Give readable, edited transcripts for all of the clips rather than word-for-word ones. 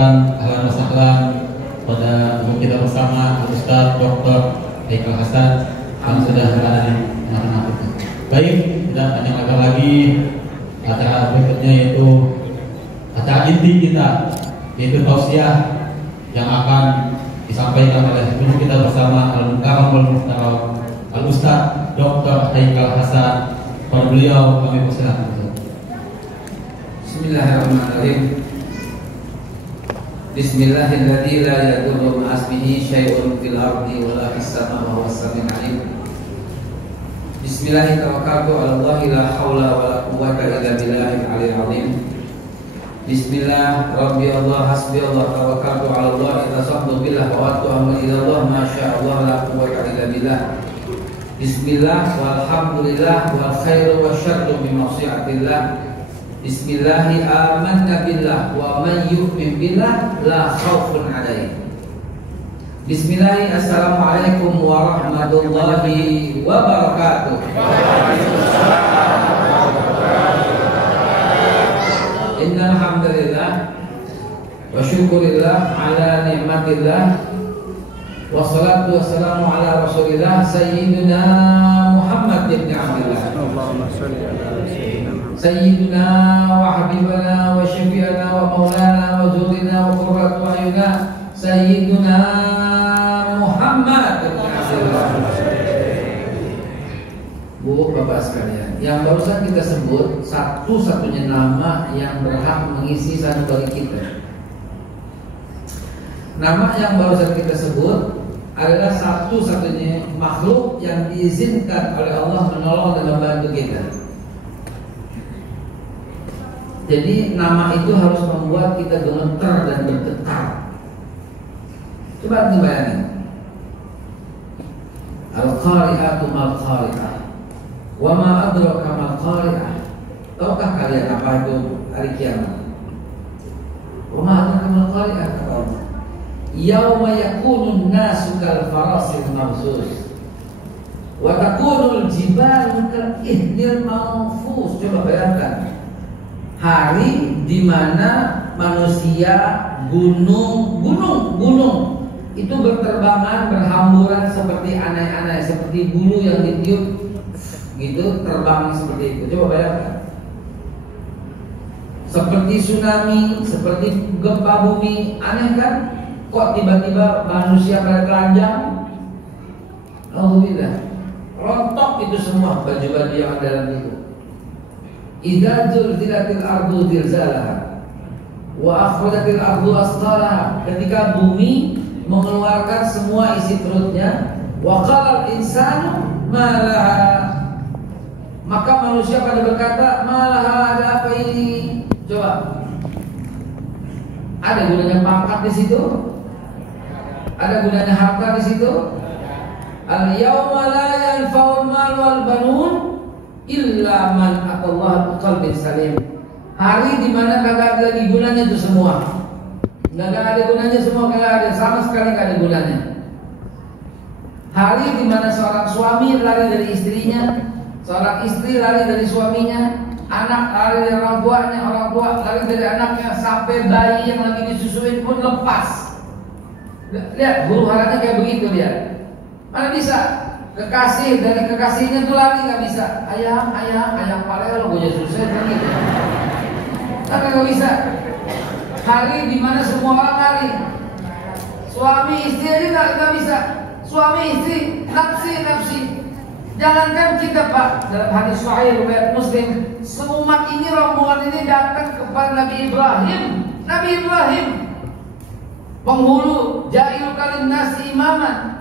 ucapkan ahlan wa sahlan pada guru kita bersama Ustaz Dr. Haikal Hasan yang sudah berada di tengah-tengah kita. Baik, tidak panjang lebar lagi, acara berikutnya yaitu acara inti kita, yaitu tausiah yang akan disampaikan oleh guru kita bersama Al-Mukarram wal Muhtaram Al-Ustaz Dr. Haikal Hasan. Pada beliau kami persilakan. Bismillahirrahmanirrahim. Bismillahirrahmanirrahim. La yadurru ma'asmihi syai'un fil ardi wa la fis sama'i wa huwas sami'ul 'alim. Bismillahirrahmanirrahim. Ala Allahi la haula wa la quwwata illa billahil 'aliyyil 'azim. Bismillah, Rabbi Allah, hasbi Allah, tawakkaltu 'ala Allah, ittasaqqtu billah wa attu amri ila Allah, masya Allah, la quwwata illa billah. Bismillah, walhamdulillah, wal khairu wasyarru bi masyiatillah. Bismillahi amanna billah, wa man yu'min billah la khaufun 'alaihim. Bismillahi, assalamualaikum warahmatullahi wabarakatuh. Innal hamdalillah wa syukurillah ala ni'matillah. Wassalatu wassalamu ala rasulillah Sayyidina Muhammad ibn Abdillah. Allahumma salli ala Sayyidina wa habibana wa syafi'ana wa maulana wa zurina wa qurratu ayuna Sayyidina Muhammad ibn Abdillah. Bu, Bapak sekalian, yang barusan kita sebut satu-satunya nama yang berhak mengisi sanubari kita. Nama yang barusan kita sebut adalah satu-satunya makhluk yang diizinkan oleh Allah menolong dan membantu kita. Jadi nama itu harus membuat kita gemetar dan bergetar. Coba bayangin. Al-Qari'atu mal-Qari'ah. Wa ma adraka mal-Qari'ah. Tahukah kalian apa itu hari kiamat? Wa ma adraka mal-Qari'ah, kata Allah. Yauma yakunun nasu kal farasil mabsus wa takunul jibalu kal ihnil manfus. Coba bayangkan hari di mana manusia, gunung itu berterbangan, berhamburan seperti anai-anai, seperti bulu yang ditiup gitu, terbang seperti itu. Coba bayangkan. Seperti tsunami, seperti gempa bumi, aneh kan? Kok tiba-tiba manusia pada telanjang? Alhamdulillah, rontok itu semua baju-baju yang ada dalam itu. Idza zulzilatil ardu zilzalaha wa akhrajatil ardu asqalaha. Ketika bumi mengeluarkan semua isi perutnya, wa qala al-insanu ma laha. Maka manusia pada berkata, ma laha, ada apa ini? Coba. Ada gunanya pangkat di situ? Ada gunanya harta di situ? Al-yawma la yanfa'ul mal wal banun illa man atallaha biqalbin salim. Hari di mana kagak ada lagi gunanya itu semua. Enggak ada gunanya semua, kagak ada, sama sekali enggak ada gunanya. Hari di mana seorang suami lari dari istrinya, seorang istri lari dari suaminya, anak lari dari orang tuanya, orang tua lari dari anaknya, sampai bayi yang lagi disusuin pun lepas. Lihat, huru haranya kayak begitu dia. Mana bisa kekasih dari kekasihnya tuh lari, nggak bisa. Ayam paling lo gue susah begitu. Tapi nggak bisa. Hari di mana semua orang lari. Suami istri aja nggak bisa. Suami istri nafsi. Jangankan kita, Pak, dalam hadis sahih riwayat Muslim, seumat ini, rombongan ini datang kepada Nabi Ibrahim. Penghulu, ja'il kalim nasi imaman.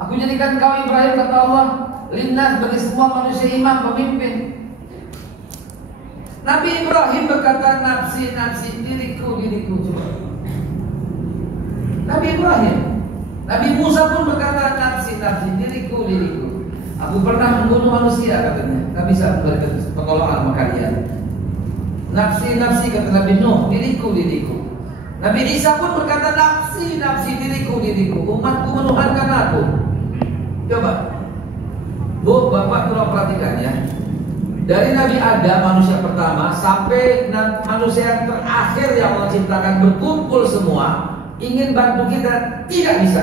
Aku jadikan kau Ibrahim, kata Allah, linnas, bagi semua manusia imam, pemimpin. Nabi Ibrahim berkata, nafsi, diriku. Nabi Ibrahim. Nabi Musa pun berkata, nafsi, diriku. Aku pernah membunuh manusia, katanya. Tak bisa memberikan pertolongan sama kalian. Nafsi, kata Nabi Nuh, diriku. Nabi Isa pun berkata, nafsi, diriku. Umatku menuhankan aku. Coba, Bu, Bapak tolong perhatikan ya. Dari Nabi Adam manusia pertama sampai manusia yang terakhir yang Allah ciptakan berkumpul semua ingin bantu kita, tidak bisa.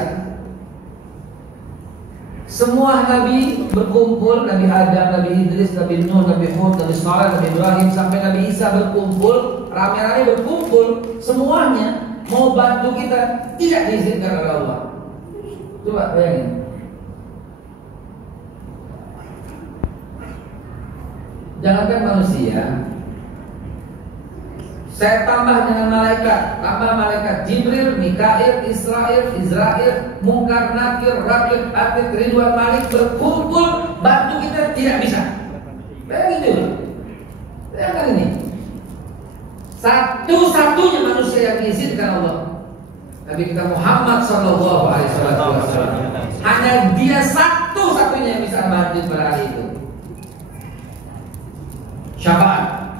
Semua Nabi berkumpul, Nabi Adam, Nabi Idris, Nabi Nuh, Nabi Hud, Nabi Saleh, Nabi Ibrahim sampai Nabi Isa berkumpul, rame-rame berkumpul, semuanya mau bantu kita, tidak diizinkan oleh Allah. Coba bayangin. Jangankan manusia, saya tambah dengan malaikat, Jibril, Mikail, Israel, Munkar, Nakir, Rakib, Atid, Ridwan, Malik berkumpul bantu kita, tidak bisa. Bayangin dulu, bayangkan ini. Satu-satunya manusia yang diizinkan Allah, Nabi kita Muhammad Sallallahu Alaihi Wasallam. Hanya dia satu-satunya yang bisa bantu pada hari itu. Syafaat.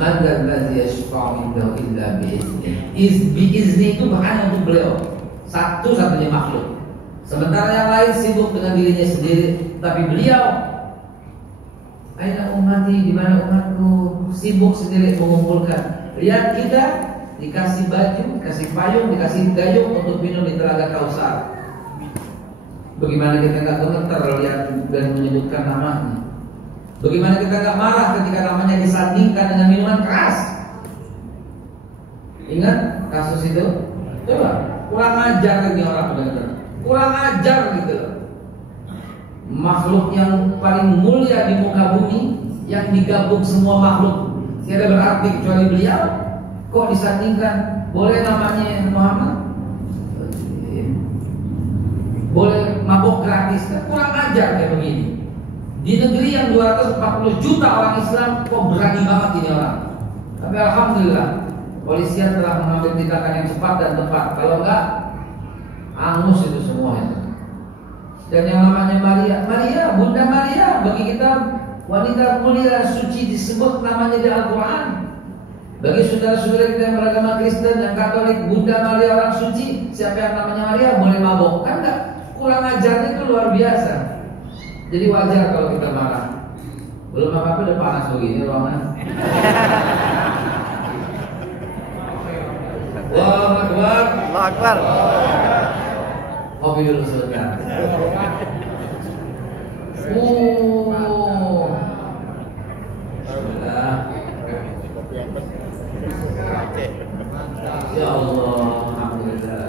Man dzalladzi yashfa'u indahu illa bi'izni. Bi'izni itu hanya untuk beliau, satu-satunya makhluk. Sementara yang lain sibuk dengan dirinya sendiri, tapi beliau, aina ummati, di mana umatku, sibuk sendiri mengumpulkan. Lihat kita dikasih baju, dikasih payung, dikasih gayung untuk minum di telaga Kausar. Bagaimana kita nggak gemeter lihat dan menyebutkan namanya? Bagaimana kita nggak marah ketika namanya disandingkan dengan minuman keras? Ingat kasus itu? Coba, kurang ajar ini orang benar-benar. Kurang ajar gitu. Makhluk yang paling mulia di muka bumi, yang digabung semua makhluk, tidak berarti kecuali beliau, kok disandingkan? Boleh namanya Muhammad? Boleh mabok gratis? Kurang ajar kayak begini. Di negeri yang 240 juta orang Islam, kok berani banget ini orang. Tapi alhamdulillah, polisian telah mengambil tindakan yang cepat dan tepat. Kalau enggak, angus itu semua itu. Dan yang namanya Maria, Bunda Maria, bagi kita wanita mulia suci disebut namanya di Al-Quran. Bagi saudara-saudara kita yang beragama Kristen, yang Katolik, Bunda Maria orang suci. Siapa yang namanya Maria boleh mabok, kan enggak? Kurang ajarnya itu luar biasa. Jadi wajar kalau kita marah. Belum apa-apa udah panas begini ruangan. Allahu Akbar. Allahu Akbar. Kopi dulu sebentar. Ya Allah, alhamdulillah.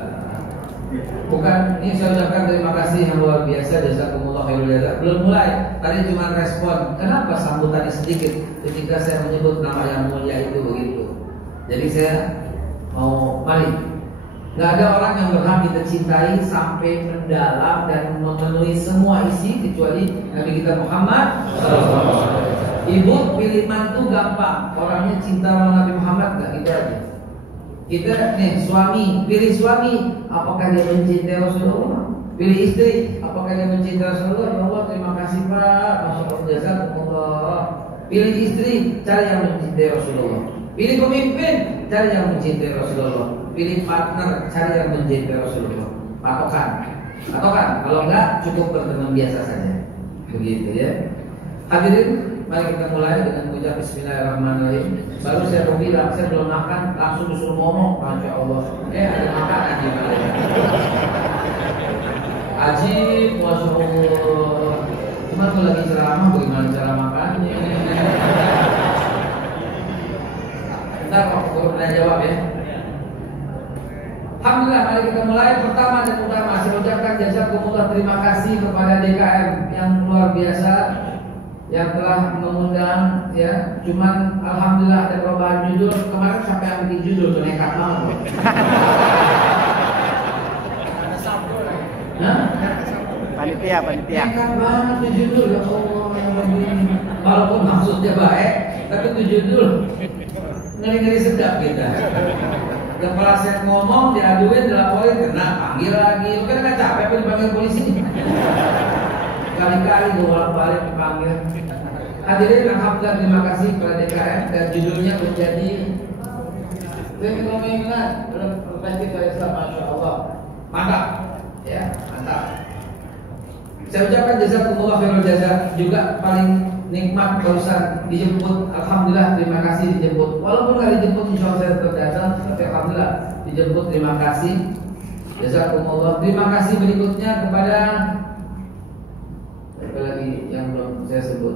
Bukan, ini saya ucapkan terima kasih yang luar biasa, jazakumullah khairul jazaa. Belum mulai, tadi cuma respon. Kenapa sambutannya sedikit ketika saya menyebut nama yang mulia itu begitu. Jadi saya mau mari. Nggak ada orang yang berhak kita cintai sampai mendalam dan memenuhi semua isi kecuali Nabi kita Muhammad SAW. Ibu pilih mantu gampang, orangnya cinta sama Nabi Muhammad nggak gitu aja. Kita nih suami, pilih suami, apakah dia mencintai Rasulullah? Pilih istri, apakah dia mencintai Rasulullah? Ya Allah, terima kasih Pak, masya Allah, jazakumullah. Pilih istri, cari yang mencintai Rasulullah. Pilih pemimpin, cari yang mencintai Rasulullah. Pilih partner, cari yang mencintai Rasulullah. Patokan, kalau enggak cukup berteman biasa saja. Begitu ya. Hadirin, mari kita mulai dengan ucap Bismillahirrahmanirrahim. Baru saya mau bilang, saya belum makan, langsung disuruh ngomong, masya Allah. Ada makan aja. Ajib, masya Allah. Cuma kalau lagi ceramah, bagaimana cara makannya? Ntar waktu tanya jawab ya. Alhamdulillah, mari kita mulai. Pertama dan utama, saya ucapkan jazakumullah, terima kasih kepada DKM yang luar biasa yang telah mengundang ya. Cuman alhamdulillah ada perubahan judul. Kemarin siapa yang bikin judul tuh, nekat banget. Panitia. Nekat banget tuh judul, ya Allah yang begini. Walaupun maksudnya baik, tapi tuh judul ngeri-ngeri sedap kita. Kepala saya ngomong, diaduin, dilaporin, kena panggil lagi. Lu kan nggak capek apa dipanggil polisi? Kali-kali gue balik dipanggil. Hadirin, alhamdulillah, terima kasih kepada DKM dan judulnya menjadi Fenomena Perspektif Islam, masya Allah, mantap, ya mantap. Saya ucapkan jazakumullah khairal jaza. Juga paling nikmat barusan dijemput. Alhamdulillah, terima kasih dijemput. Walaupun nggak dijemput, insya Allah saya tetap datang. Tapi alhamdulillah dijemput, terima kasih. Jazakumullah. Terima kasih berikutnya kepada apa lagi yang belum saya sebut.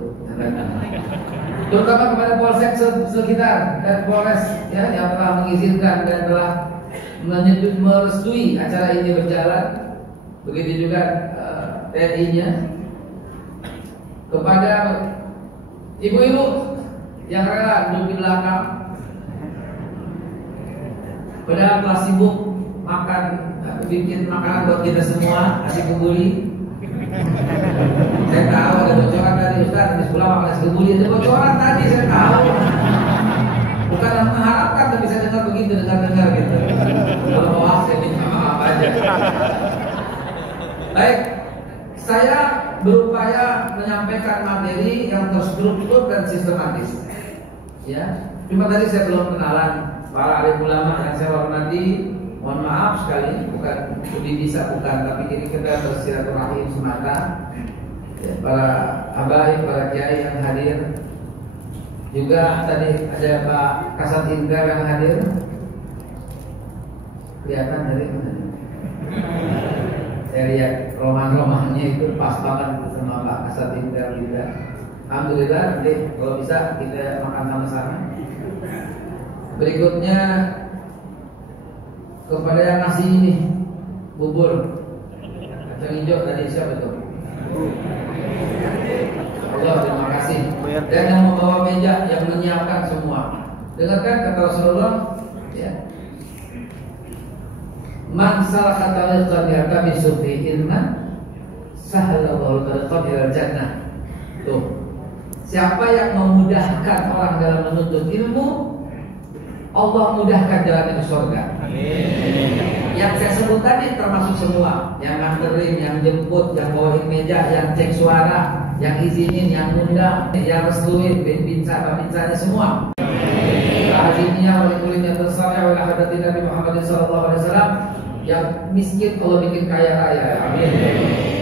Terutama kepada Polsek sekitar dan Polres ya, yang telah mengizinkan dan telah merestui acara ini berjalan. Begitu juga TNI-nya. Kepada ibu-ibu yang rela duduk di belakang, padahal kelas sibuk makan, bikin makanan buat kita semua, nasi kebuli. Saya tahu ada bocoran dari Ustaz habis pulang makan nasi kebuli, ada bocoran tadi saya tahu. Bukan mengharapkan, tapi saya dengar begitu, dengar gitu. Kalau mau saya minta maaf aja. Baik, saya berupaya menyampaikan materi yang terstruktur dan sistematis. Ya, cuma tadi saya belum kenalan para alim ulama yang saya hormati. Mohon maaf sekali, bukan lebih bisa bukan, tapi ini kita bersilaturahim semata. Ya, para habaib, para kiai yang hadir. Juga tadi ada Pak Kasat Indra yang hadir. Kelihatan dari mana? Saya lihat roman-romannya itu pas banget sama Pak Kasat Indra juga. Alhamdulillah, nanti kalau bisa kita makan sama-sama. Berikutnya kepada yang ngasih ini bubur kacang hijau tadi siapa tuh? Allah, terima kasih. Dan yang membawa meja, yang menyiapkan semua. Dengarkan kata Rasulullah, ya. Man salaka tariqan yaltamisu fihi ilman sahhalallahu tariqan ilal jannah. Tuh. Siapa yang memudahkan orang dalam menuntut ilmu, Allah mudahkan jalannya ke surga. Amin. Yang saya sebut tadi termasuk semua, yang nganterin, yang jemput, yang bawain meja, yang cek suara, yang izinin, yang undang, yang restuin, bincang-bincangnya semua. Akhirnya oleh kulitnya tersalih oleh hadati Nabi Muhammad SAW. Yang miskin Allah bikin kaya raya. Amin.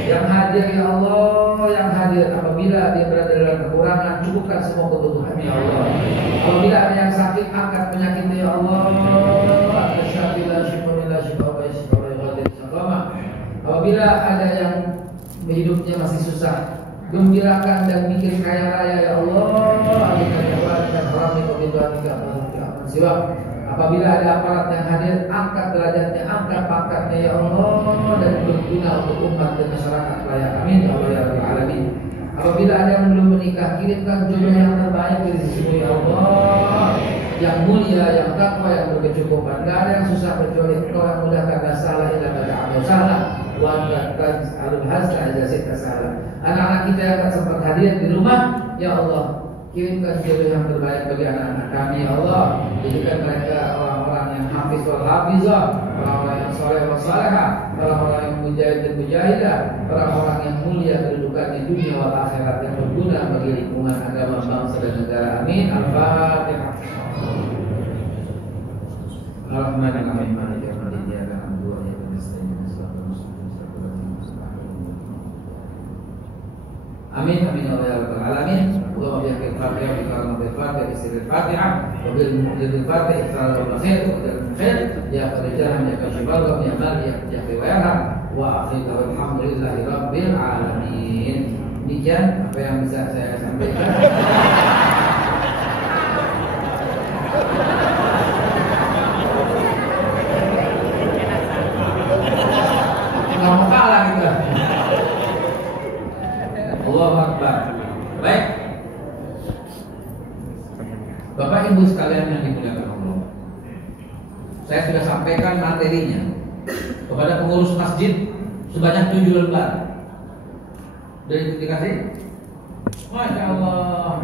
Yang hadir ya Allah, yang hadir apabila dia berada dalam kekurangan, cukupkan semua kebutuhannya ya Allah. Apabila ada yang sakit, angkat penyakitnya ya Allah. Apabila ada yang hidupnya masih susah, gembirakan dan bikin kaya raya ya Allah. Apabila ada aparat yang hadir, angkat derajatnya, angkat pangkatnya ya Allah, dan berguna untuk umat dan masyarakat layak. Amin ya Allah ya Rabbal Alamin. Apabila ada yang belum menikah, kirimkan jodoh yang terbaik dari sisimu ya Allah, yang mulia, yang takwa, yang berkecukupan. Tidak ada yang susah kecuali Engkau yang mudahkan. La salah illa ma ja'alahu sahla wa anta alul hazla idza syi'ta sahla. Anak-anak kita yang akan sempat hadir di rumah, ya Allah, kirimkan jodoh yang terbaik bagi anak-anak kami ya Allah. Jadikan mereka orang-orang yang hafiz wal hafizah, orang-orang yang soleh wal salehah, orang-orang yang mujahid dan mujahidah, orang-orang yang mulia kedudukan di dunia wal akhirat, yang berguna bagi lingkungan agama, bangsa dan negara. Amin. Al-Fatihah. Alhamdulillah. Amin amin ya rabbal alamin. Allahumma bihaqqil Fatihah bi kalimati Fatihah bi sirril Fatihah wa bil muqtadil Fatihah sallallahu alaihi wa sallam ya fadjahan ya kashifal wa ya mali ya khiwayah wa akhiru alhamdulillahi rabbil alamin. Demikian apa yang bisa saya sampaikan. Enggak mau kalah kita. Allahu Akbar. Baik, Bapak Ibu sekalian yang dimuliakan Allah, saya sudah sampaikan materinya kepada pengurus masjid sebanyak 7 lembar. Dan itu dikasih, Masya Allah.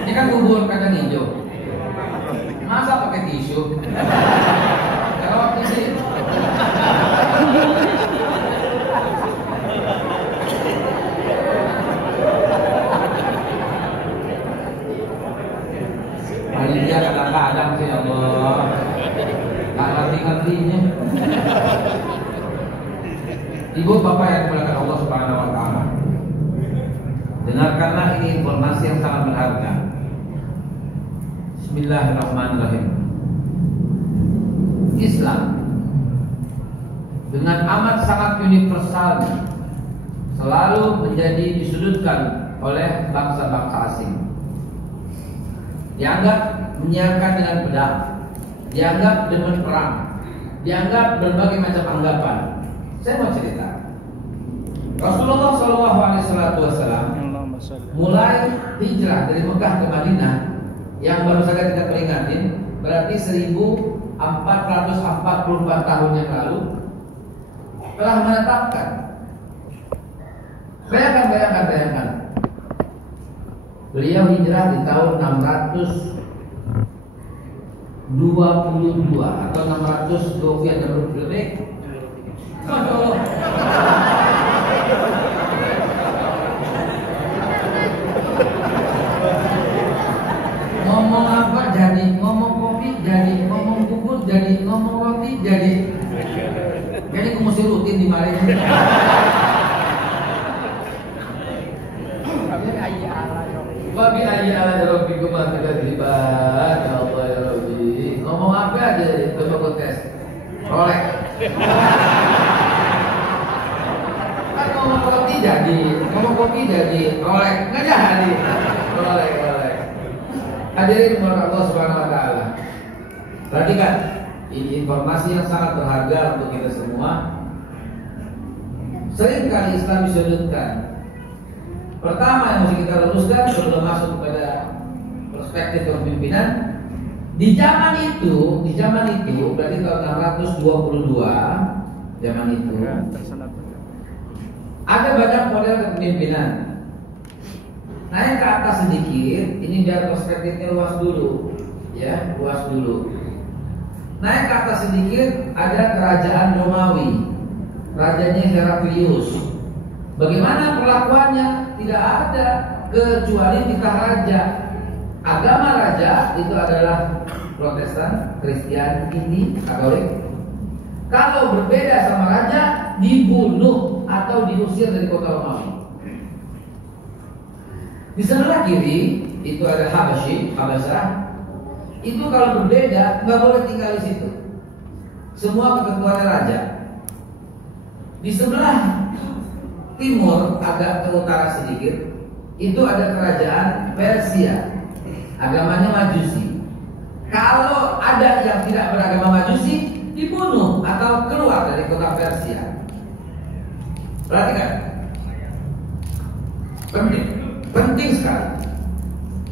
Ini kan bubur kacang hijau, masa pakai tisu? Kalau ini dia kadang-kadang sih Allah nggak ngerti-ngertinya. Ibu bapak yang dimuliakan Allah Subhanahu wa taala, dengarkanlah ini informasi yang sangat berharga. Bismillahirrahmanirrahim. Islam dengan amat sangat universal selalu menjadi disudutkan oleh bangsa-bangsa asing. Dianggap menyiarkan dengan pedang, dianggap demen perang, dianggap berbagai macam anggapan. Saya mau cerita. Rasulullah SAW mulai hijrah dari Mekah ke Madinah, yang baru saja kita peringatin, berarti 1444 tahun yang lalu, telah menetapkan. Bayangkan. Beliau hijrah di tahun 622 atau 620 atau lebih. Masya Allah. Ngomong apa jadi, ngomong kopi jadi, ngomong bubur jadi, ngomong roti jadi. Jadi aku mesti rutin di mari. Wabi ayyi ala rabbikum atukadziban. Ya Allah ya Rabbi. Ngomong apa aja coba kontes. Rolek. Kan ngomong roti jadi, ngomong kopi jadi, rolek. Enggak jadi. Rolek. Hadirin Allah Subhanahu wa taala. Perhatikan, ini informasi yang sangat berharga untuk kita semua. Sering kali Islam disudutkan. Pertama yang mesti kita luruskan sebelum masuk kepada perspektif kepemimpinan, di zaman itu berarti tahun 622, zaman itu ada banyak model kepemimpinan. Naik ke atas sedikit, ini biar perspektifnya luas dulu, ya, luas dulu. Naik ke atas sedikit, ada kerajaan Romawi, rajanya Heraklius. Bagaimana perlakuannya? Tidak ada kecuali titah raja. Agama raja itu adalah Protestan, Kristen, Hindu, Katolik. Kalau berbeda sama raja, dibunuh atau diusir dari kota Romawi. Di sebelah kiri itu ada Habasyah. Itu kalau berbeda nggak boleh tinggal di situ. Semua ketentuannya raja. Di sebelah timur agak ke utara sedikit itu ada kerajaan Persia, agamanya Majusi. Kalau ada yang tidak beragama Majusi, dibunuh atau keluar dari kota Persia. Perhatikan, penting sekali.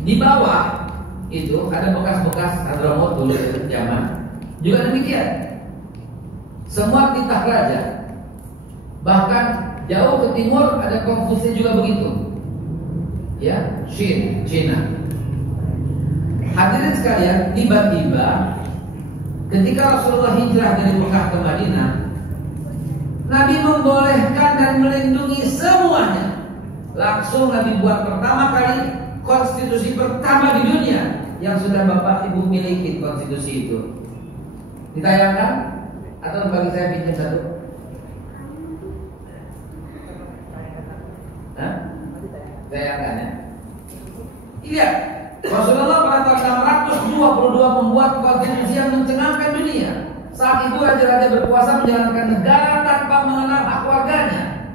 Di bawah itu ada bekas-bekas Hadramaut dulu zaman juga demikian. Semua titah raja. Bahkan jauh ke timur ada Konfusius juga begitu. Ya, Cina. Hadirin sekalian, tiba-tiba ketika Rasulullah hijrah dari Mekah ke Madinah, Nabi membolehkan dan melindungi semuanya. Langsung Nabi buat pertama kali konstitusi pertama di dunia yang sudah Bapak Ibu miliki, konstitusi itu. Ditayangkan atau bagi saya pinjam satu? Bayangkan ya. Iya, Rasulullah pada tahun 622 membuat konstitusi yang mencengangkan dunia. Saat itu raja-raja berkuasa menjalankan negara tanpa mengenal hak warganya.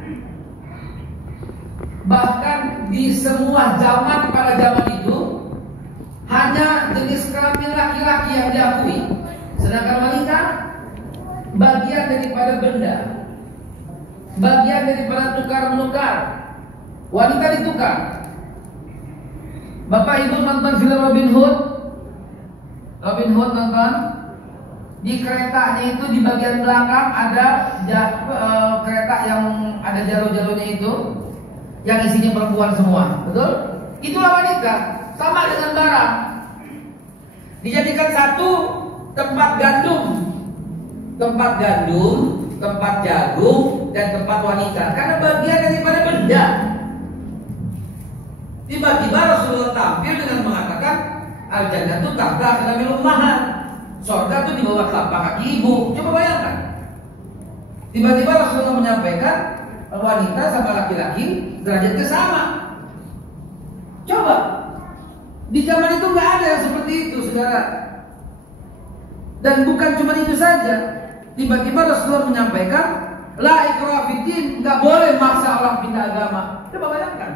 Bahkan di semua zaman pada zaman itu hanya jenis kelamin laki-laki yang diakui, sedangkan wanita bagian daripada benda, bagian daripada tukar-menukar. Wanita ditukar. Bapak Ibu nonton film Robin Hood? Robin Hood nonton? Di keretanya itu di bagian belakang ada kereta yang ada jalur-jalurnya itu, yang isinya perempuan semua, betul? Itulah wanita, sama dengan barang. Dijadikan satu tempat gandum, tempat jagung, dan tempat wanita, karena bagian daripada benda. Tiba-tiba Rasulullah tampil dengan mengatakan al-jannah itu tahta aqdamil ummahat. Surga itu di bawah telapak kaki ibu. Coba bayangkan. Tiba-tiba Rasulullah menyampaikan wanita sama laki-laki derajatnya sama. Coba, di zaman itu nggak ada yang seperti itu, saudara. Dan bukan cuma itu saja. Tiba-tiba Rasulullah menyampaikan, la ikraha fiddin, nggak boleh maksa orang pindah agama. Coba bayangkan,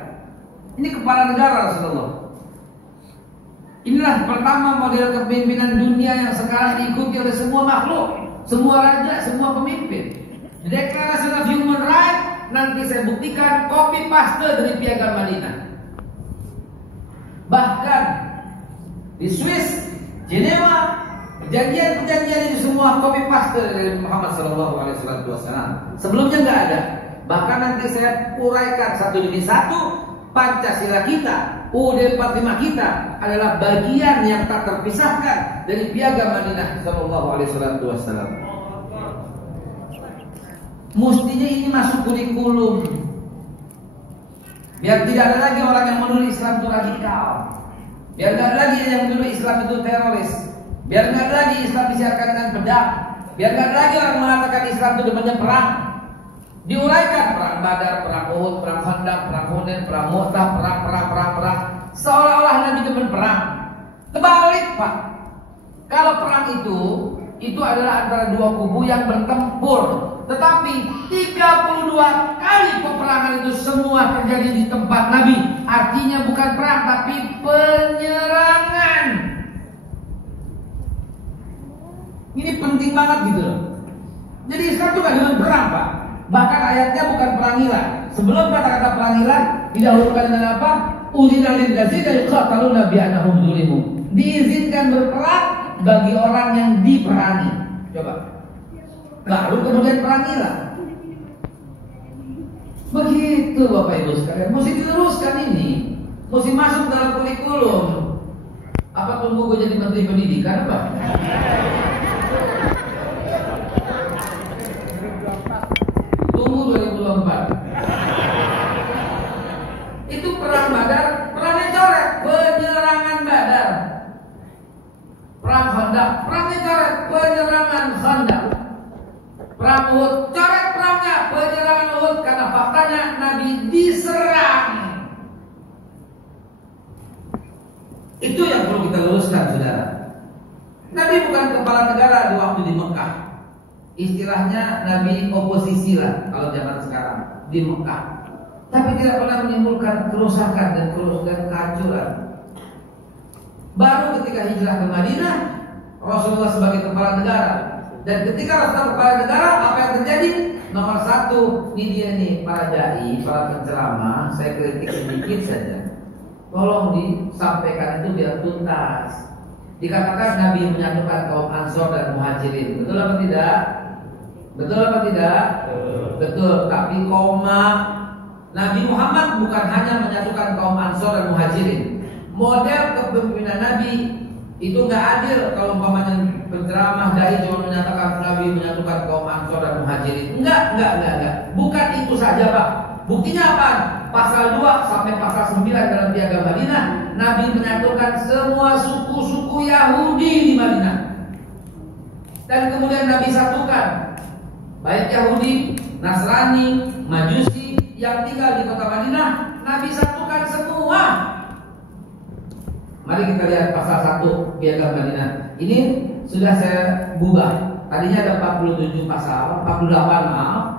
ini kepala negara Rasulullah. Inilah pertama model kepemimpinan dunia yang sekarang diikuti oleh semua makhluk, semua raja, semua pemimpin. Deklarasi of Human Rights nanti saya buktikan copy paste dari Piagam Madinah. Bahkan di Swiss, Jenewa, perjanjian-perjanjian itu semua copy paste dari Muhammad SAW. Sebelumnya nggak ada. Bahkan nanti saya uraikan satu demi satu. Pancasila kita, UUD 45 kita adalah bagian yang tak terpisahkan dari Piagam Madinah SAW. Mestinya ini masuk kurikulum, biar tidak ada lagi orang yang menulis Islam itu radikal, biar nggak ada lagi yang menulis Islam itu teroris, biar nggak ada lagi Islam disiarkan dengan pedang, biar nggak ada lagi orang mengatakan Islam itu depannya perang. Diuraikan perang Badar, perang Uhud, perang Khandaq, perang Hunain, perang Mu'tah, perang. Seolah-olah Nabi teman perang. Terbalik, Pak. Kalau perang itu adalah antara dua kubu yang bertempur. Tetapi 32 kali peperangan itu semua terjadi di tempat Nabi. Artinya bukan perang tapi penyerangan. Ini penting banget gitu loh. Jadi Islam juga dengan perang, Pak. Bahkan ayatnya bukan perangilan. Sebelum kata-kata perangilan didahulukan dengan apa? Udzina lil ladzina yuqataluna bi annahum zulimu. Diizinkan berperang bagi orang yang diperangi. Coba. Baru kemudian perangilan. Begitu Bapak Ibu sekalian. Mesti diteruskan ini. Mesti masuk dalam kurikulum. Apa tunggu gue jadi menteri pendidikan, Pak? Tunggu 2024. Itu perang Badar, perangnya coret, penyerangan Badar. Perang Khandaq, perangnya coret, penyerangan Khandaq. Perang Uhud, coret perangnya, penyerangan Uhud. Karena faktanya Nabi diserang. Itu yang perlu kita luruskan, saudara. Nabi bukan kepala negara di waktu di Mekah. Istilahnya Nabi oposisi lah kalau zaman sekarang di Mekah. Tapi tidak pernah menimbulkan kerusakan dan kehancuran. Baru ketika hijrah ke Madinah, Rasulullah sebagai kepala negara. Dan ketika Rasulullah kepala negara, apa yang terjadi? Nomor satu, ini dia nih para dai, para penceramah. Saya kritik sedikit saja. Tolong disampaikan itu biar tuntas. Dikatakan Nabi menyatukan kaum Ansor dan Muhajirin. Betul apa tidak? Betul apa tidak? Betul. Tapi koma, Nabi Muhammad bukan hanya menyatukan kaum Ansor dan Muhajirin. Model kepemimpinan Nabi itu nggak adil kalau umpamanya penceramah dai cuma menyatakan Nabi menyatukan kaum Ansor dan Muhajirin. Enggak. Bukan itu saja, Pak. Buktinya apa? Pasal 2 sampai pasal 9 dalam Piagam Madinah, Nabi menyatukan semua suku-suku Yahudi di Madinah. Dan kemudian Nabi satukan baik Yahudi, Nasrani, Majusi yang tinggal di kota Madinah, Nabi satukan semua. Mari kita lihat pasal 1 Piagam Madinah. Ini sudah saya ubah. Tadinya ada 47 pasal, 48 maaf.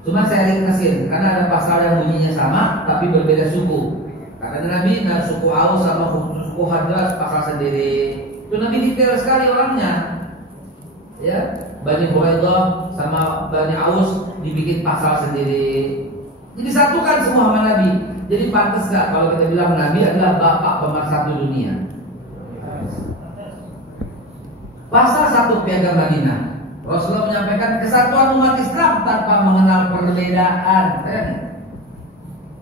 Cuma saya ringkasin karena ada pasal yang bunyinya sama tapi berbeda suku. Karena Nabi suku Aus sama suku Hadras pasal sendiri. Itu Nabi detail sekali orangnya. Ya, Bani Quraidah sama Bani Aus dibikin pasal sendiri. Jadi satukan semua sama Nabi. Jadi pantas gak kalau kita bilang Nabi adalah bapak pemersatu dunia? Pasal 1 Piagam Madinah, Rasulullah menyampaikan kesatuan umat Islam tanpa mengenal perbedaan.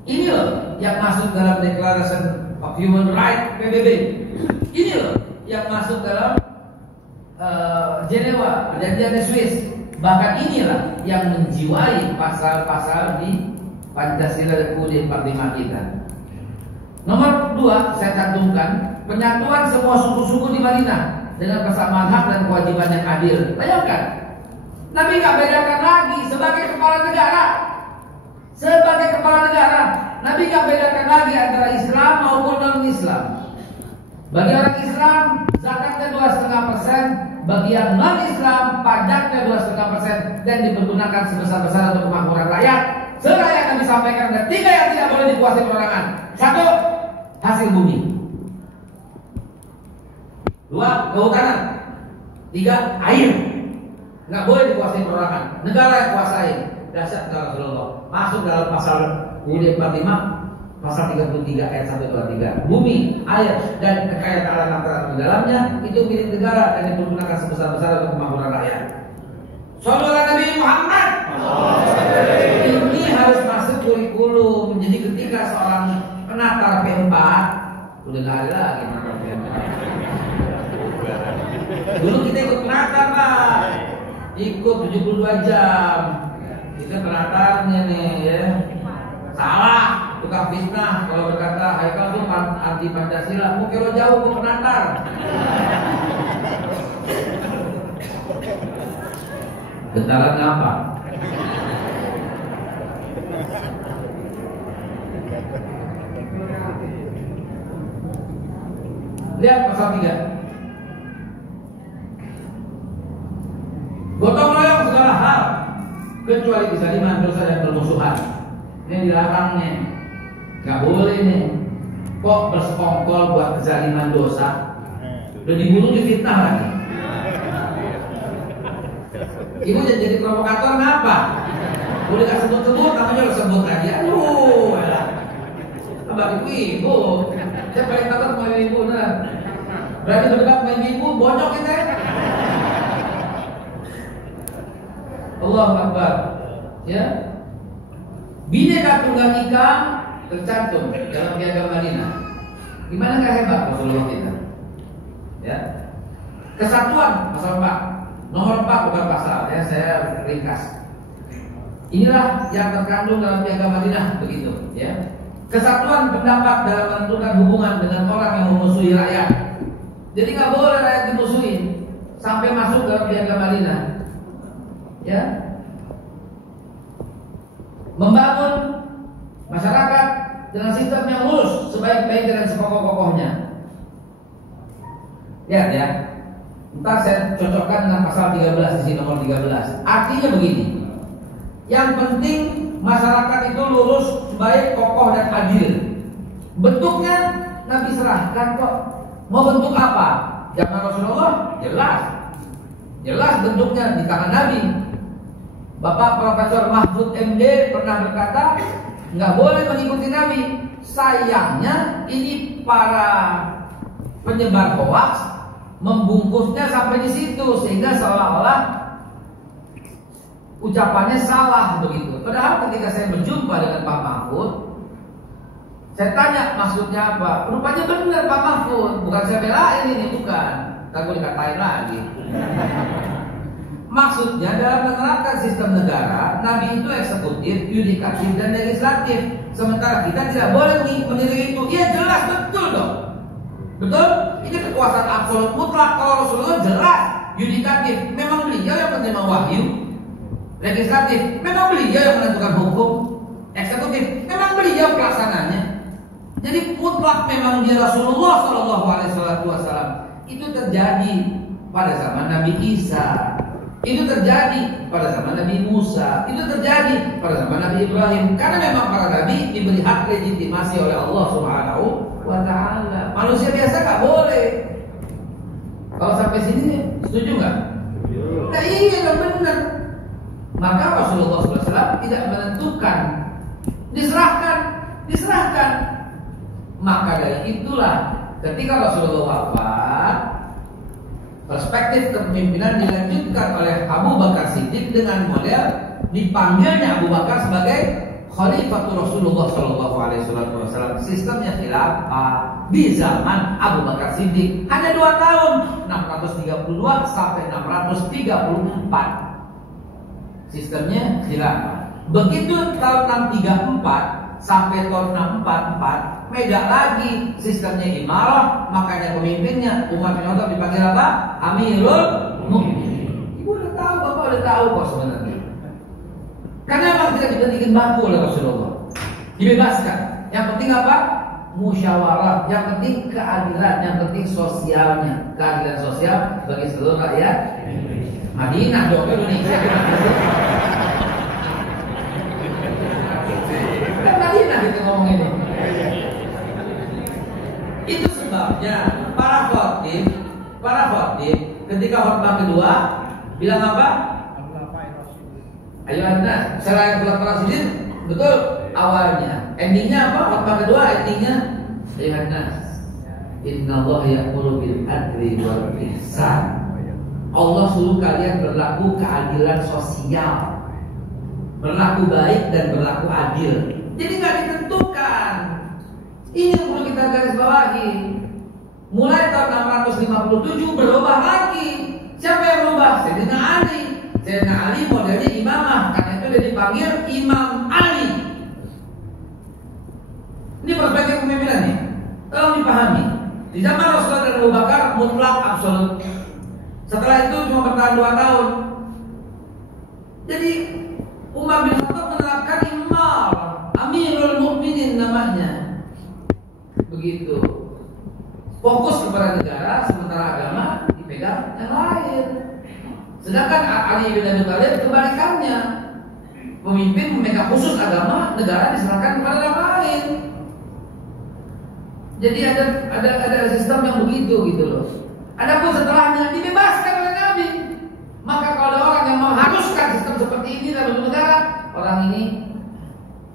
Ini loh yang masuk dalam Declaration of Human Rights PBB. Ini loh yang masuk dalam Jenewa, perjanjian Swiss. Bahkan inilah yang menjiwai pasal-pasal di Pancasila dan UUD 45 kita. Nomor 2 saya cantumkan penyatuan semua suku-suku di Madinah dengan kesamaan hak dan kewajiban yang adil. Bayangkan, Nabi nggak bedakan lagi sebagai kepala negara. Sebagai kepala negara, Nabi nggak bedakan lagi antara Islam maupun non-Islam. Bagi orang Islam, zakatnya 2,5%. Bagi yang non-Islam, pajaknya 2,5% dan dipergunakan sebesar-besar untuk kemakmuran rakyat. Seraya yang kami sampaikan ada 3 yang tidak boleh dikuasai perorangan. 1, hasil bumi. 2, kehutanan. 3, air. Nggak boleh dikuasai perorangan. Negara yang kuasai. Dahsyat kata Rasulullah. Masuk dalam pasal UUD 45, pasal 33 ayat 1-3. Bumi, air dan kekayaan alam yang di dalamnya itu milik negara dan dipergunakan sebesar-besar untuk kemakmuran rakyat. Sallallahu Nabi Muhammad. Ini harus masuk kurikulum. Jadi ketika seorang penatar P4 udah nggak ada lagi penatar P4. Dulu kita ikut penatar Pak, ikut 72 jam. Kita penatarnya nih ya. Salah, tukang fitnah kalau berkata Haikal itu anti Pancasila. Mungkin lo jauh ke penatar. Gentaran apa? Lihat pasal 3. Gotong royong segala hal kecuali kezaliman, dosa dan permusuhan. Ini dilarang nih. Gak boleh nih. Kok bersekongkol buat kezaliman dosa? Udah dibunuh difitnah lagi. Ibu jadi provokator kenapa? Boleh gak sebut-sebut, namanya lo sebut lagi. Aduh, alah. Abang ibu. Saya paling takut sama ibu, nah. Berarti berdebat sama ibu, bonyok kita ya. Allahu Akbar. Ya. Bhinneka Tunggal Ika tercantum dalam Piagam Madinah. Gimana nggak hebat Rasulullah kita? Ya. Kesatuan pasal 4. Nomor 4 bukan pasal ya, saya ringkas. Inilah yang terkandung dalam Piagam Madinah begitu, ya. Kesatuan pendapat dalam menentukan hubungan dengan orang yang memusuhi rakyat. Jadi nggak boleh rakyat dimusuhi sampai masuk dalam Piagam Madinah. Ya. Membangun masyarakat dengan sistem yang lurus sebaik-baiknya dan sepokok-pokoknya. Lihat ya. Ntar saya cocokkan dengan pasal 13 di sini, nomor 13. Artinya begini. Yang penting masyarakat itu lurus, baik, kokoh dan adil. Bentuknya Nabi serahkan kok. Mau bentuk apa? Zaman Rasulullah jelas. Jelas bentuknya di tangan Nabi. Bapak Profesor Mahfud MD pernah berkata, nggak boleh mengikuti Nabi. Sayangnya ini para penyebar hoaks membungkusnya sampai di situ sehingga seolah-olah ucapannya salah begitu. Padahal ketika saya berjumpa dengan Pak Mahfud, saya tanya maksudnya apa? Rupanya benar Pak Mahfud, bukan saya belain ini, bukan. Takut dikatain lagi. Maksudnya dalam menerapkan sistem negara, Nabi itu eksekutif, yudikatif, dan legislatif. Sementara kita tidak boleh meniru itu. Iya jelas, betul dong. Betul? Ini kekuasaan absolut mutlak. Kalau Rasulullah jelas, yudikatif. Memang beliau yang menerima wahyu. Legislatif. Memang beliau yang menentukan hukum. Eksekutif. Memang beliau pelaksananya. Jadi mutlak memang dia Rasulullah SAW. Itu terjadi pada zaman Nabi Isa. Itu terjadi pada zaman Nabi Musa. Itu terjadi pada zaman Nabi Ibrahim. Karena memang para nabi diberi hak legitimasi oleh Allah Subhanahu wa Ta'ala. Manusia biasa gak boleh. Kalau sampai sini setuju gak? Nah iya gak benar. Maka Rasulullah SAW tidak menentukan. Diserahkan. Maka dari itulah ketika Rasulullah wafat, perspektif kepemimpinan dilanjutkan oleh Abu Bakar Siddiq dengan model dipanggilnya Abu Bakar sebagai Khalifatul Rasulullah SAW. Sistemnya khilafah di zaman Abu Bakar Siddiq hanya 2 tahun, 632 sampai 634. Sistemnya khilafah. Begitu tahun 634 sampai tahun 644 beda lagi sistemnya imarah, makanya pemimpinnya Umar bin Khattab dipanggil apa? Amirul Mukminin. Ibu udah tahu, Bapak udah tahu kok sebenarnya. Karena memang tidak dipentingin baku oleh Rasulullah. Dibebaskan. Yang penting apa? Musyawarah. Yang penting keadilan. Yang penting sosialnya. Keadilan sosial bagi seluruh rakyat Madinah dong, Indonesia. Kan Madinah gitu ngomong ini. Itu sebabnya para khotib ketika khutbah kedua bilang apa? Ayo anda, selain khutbah rasidin, betul awalnya. Endingnya apa? Khutbah kedua endingnya ayo anda. Innallaha ya'muru bil adli wal ihsan. Allah suruh kalian berlaku keadilan sosial, berlaku baik dan berlaku adil. Jadi nggak ditentukan. Ini yang perlu kita garis bawahi. Mulai tahun 657 berubah lagi. Siapa yang berubah? Sayyidina Ali. Sayyidina Ali modelnya imamah, karena itu dia dipanggil Imam Ali. Ini perspektif kepemimpinan nih. Tolong dipahami. Di zaman Rasulullah dan Abu Bakar mutlak absolut. Setelah itu cuma bertahan 2 tahun. Jadi Umar bin Khattab menerapkan imam, Amirul Mukminin namanya. Begitu. Fokus kepada negara, sementara agama dipegang yang lain. Sedangkan Ali bin Abi Thalib kebalikannya. Pemimpin memegang khusus agama, negara diserahkan kepada yang lain. Jadi ada sistem yang begitu gitu loh. Adapun setelahnya dibebaskan oleh Nabi. Maka kalau ada orang yang mengharuskan sistem seperti ini dalam negara, orang ini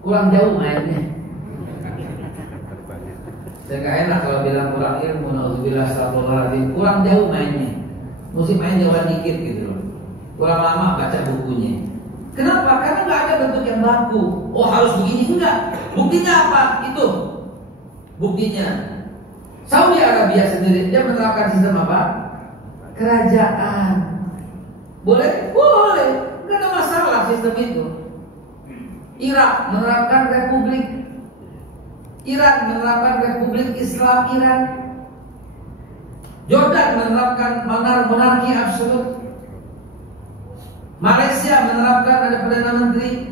kurang jauh mainnya. Saya nggak enak kalau bilang kurang ilmu, nauzubillah, astagfirullahaladzim. Kurang jauh mainnya. Mesti main jauhan dikit gitu loh. Kurang lama baca bukunya. Kenapa? Karena nggak ada bentuk yang baku. Oh harus begini, enggak. Buktinya apa? Itu buktinya Saudi Arabia sendiri dia menerapkan sistem apa? Kerajaan. Boleh? Boleh. Nggak ada masalah sistem itu. Irak menerapkan republik. Iran menerapkan Republik Islam Iran. Jordan menerapkan monarki absolut. Malaysia menerapkan ada perdana menteri.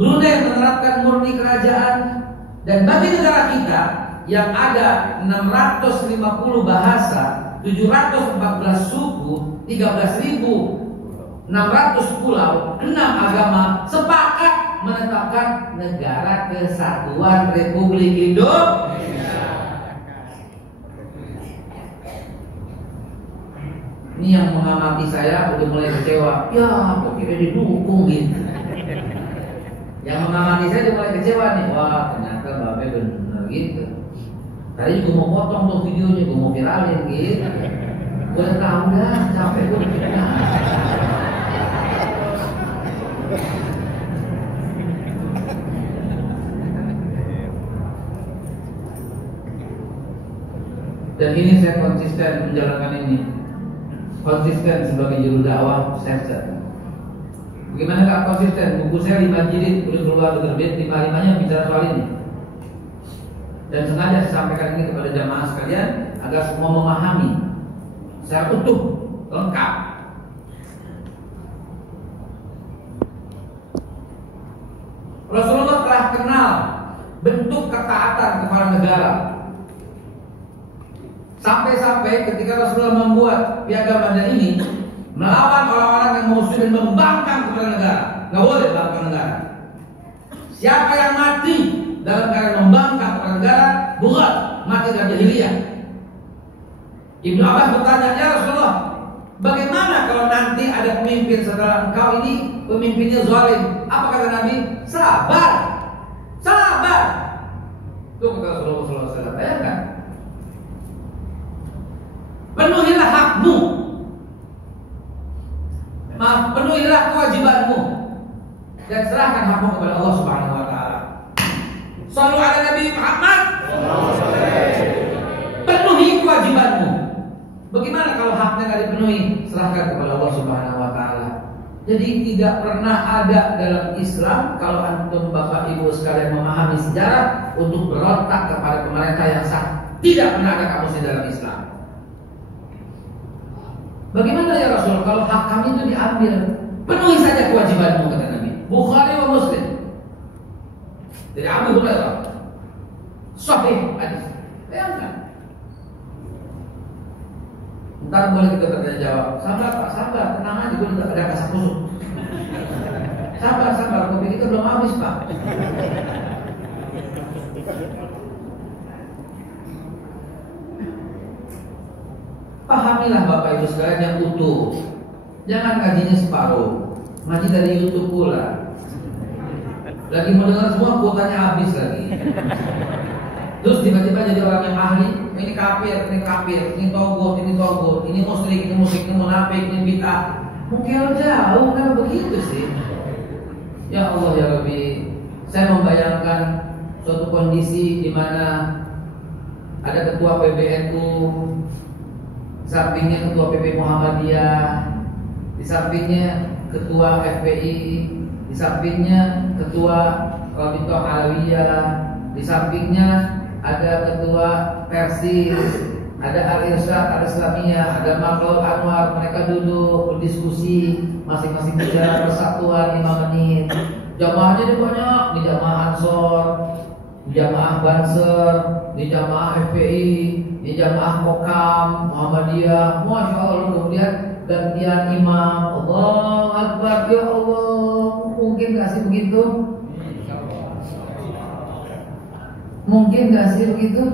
Brunei menerapkan murni kerajaan. Dan bagi negara kita yang ada 650 bahasa, 714 suku, 13.600 pulau, 6 agama sepakat menetapkan Negara Kesatuan Republik Indonesia. Ini yang mengamati saya udah mulai kecewa. Ya, kok kita didukung gitu. Yang mengamati saya udah mulai kecewa nih. Wah, ternyata Babe bener gitu. Tadi juga mau potong tuh videonya, gue mau viralin gitu. Gue udah tahu dah, capek gue. Dan ini saya konsisten menjalankan ini. Konsisten sebagai juru dakwah saya. Bagaimana gak konsisten? Buku saya 5 jilid udah keluar terbit, 5-5-nya bicara soal ini. Dan sengaja saya sampaikan ini kepada jamaah sekalian agar semua memahami secara utuh, lengkap. Rasulullah telah kenal bentuk ketaatan kepada negara. Sampai-sampai ketika Rasulullah membuat piagam Madinah ini melawan orang-orang yang musuh dan membangkang kepada negara. Nggak boleh bangkang negara. Siapa yang mati dalam keadaan membangkang kepada negara, bukan mati dalam jahiliyah. Ibnu Abbas bertanya, ya Rasulullah, bagaimana kalau nanti ada pemimpin setelah engkau ini pemimpinnya zalim? Apa kata Nabi? Sabar, sabar. Itu kata Rasulullah SAW. Bayangkan. Penuhilah hakmu. Maaf, penuhilah kewajibanmu dan serahkan hakmu kepada Allah Subhanahu wa taala. Shallu ala Nabi Muhammad. Penuhi kewajibanmu. Bagaimana kalau haknya tidak dipenuhi? Serahkan kepada Allah Subhanahu wa taala. Jadi tidak pernah ada dalam Islam kalau antum Bapak Ibu sekalian memahami sejarah untuk berontak kepada pemerintah yang sah. Tidak pernah ada kamus di dalam Islam. Bagaimana ya Rasul kalau hak kami itu diambil? Penuhi saja kewajibanmu, kata Nabi. Bukhari wa Muslim. Dari Abu Hurairah. Sahih hadis. Bayangkan. Ntar boleh kita tanya jawab. Sabar Pak, sabar, tenang aja, gue tidak ada kasak kusuk. Sabar, kopi kita belum habis Pak. Pahamilah Bapak Ibu sekalian yang utuh. Jangan ngajinya separuh. Ngaji dari YouTube pula. Lagi mendengar semua kuotanya habis lagi. Terus tiba-tiba jadi orang yang ahli. Ini kafir, ini togut, ini musyrik, ini munafik, ini bid'ah. Mungkin jauh kan begitu sih. Ya Allah ya Rabbi, saya membayangkan suatu kondisi di mana ada ketua PBNU, sampingnya ketua PP Muhammadiyah, di sampingnya ketua FPI, di sampingnya ketua Rabithah Alawiyah, di sampingnya ada ketua Persis, ada Al-Irsyad Al-Islamiyah, ada Makhluk Anwar. Mereka duduk berdiskusi, masing-masing bicara persatuan 5 menit. Jamaahnya ada banyak, di jamaah Ansor, di jamaah Banser, di jamaah FPI, di jamaah Kokam, Muhammadiyah. Masya Allah. Kemudian gantian imam. Allahu Akbar, ya Allah. Mungkin gak sih begitu? Mungkin gak sih begitu?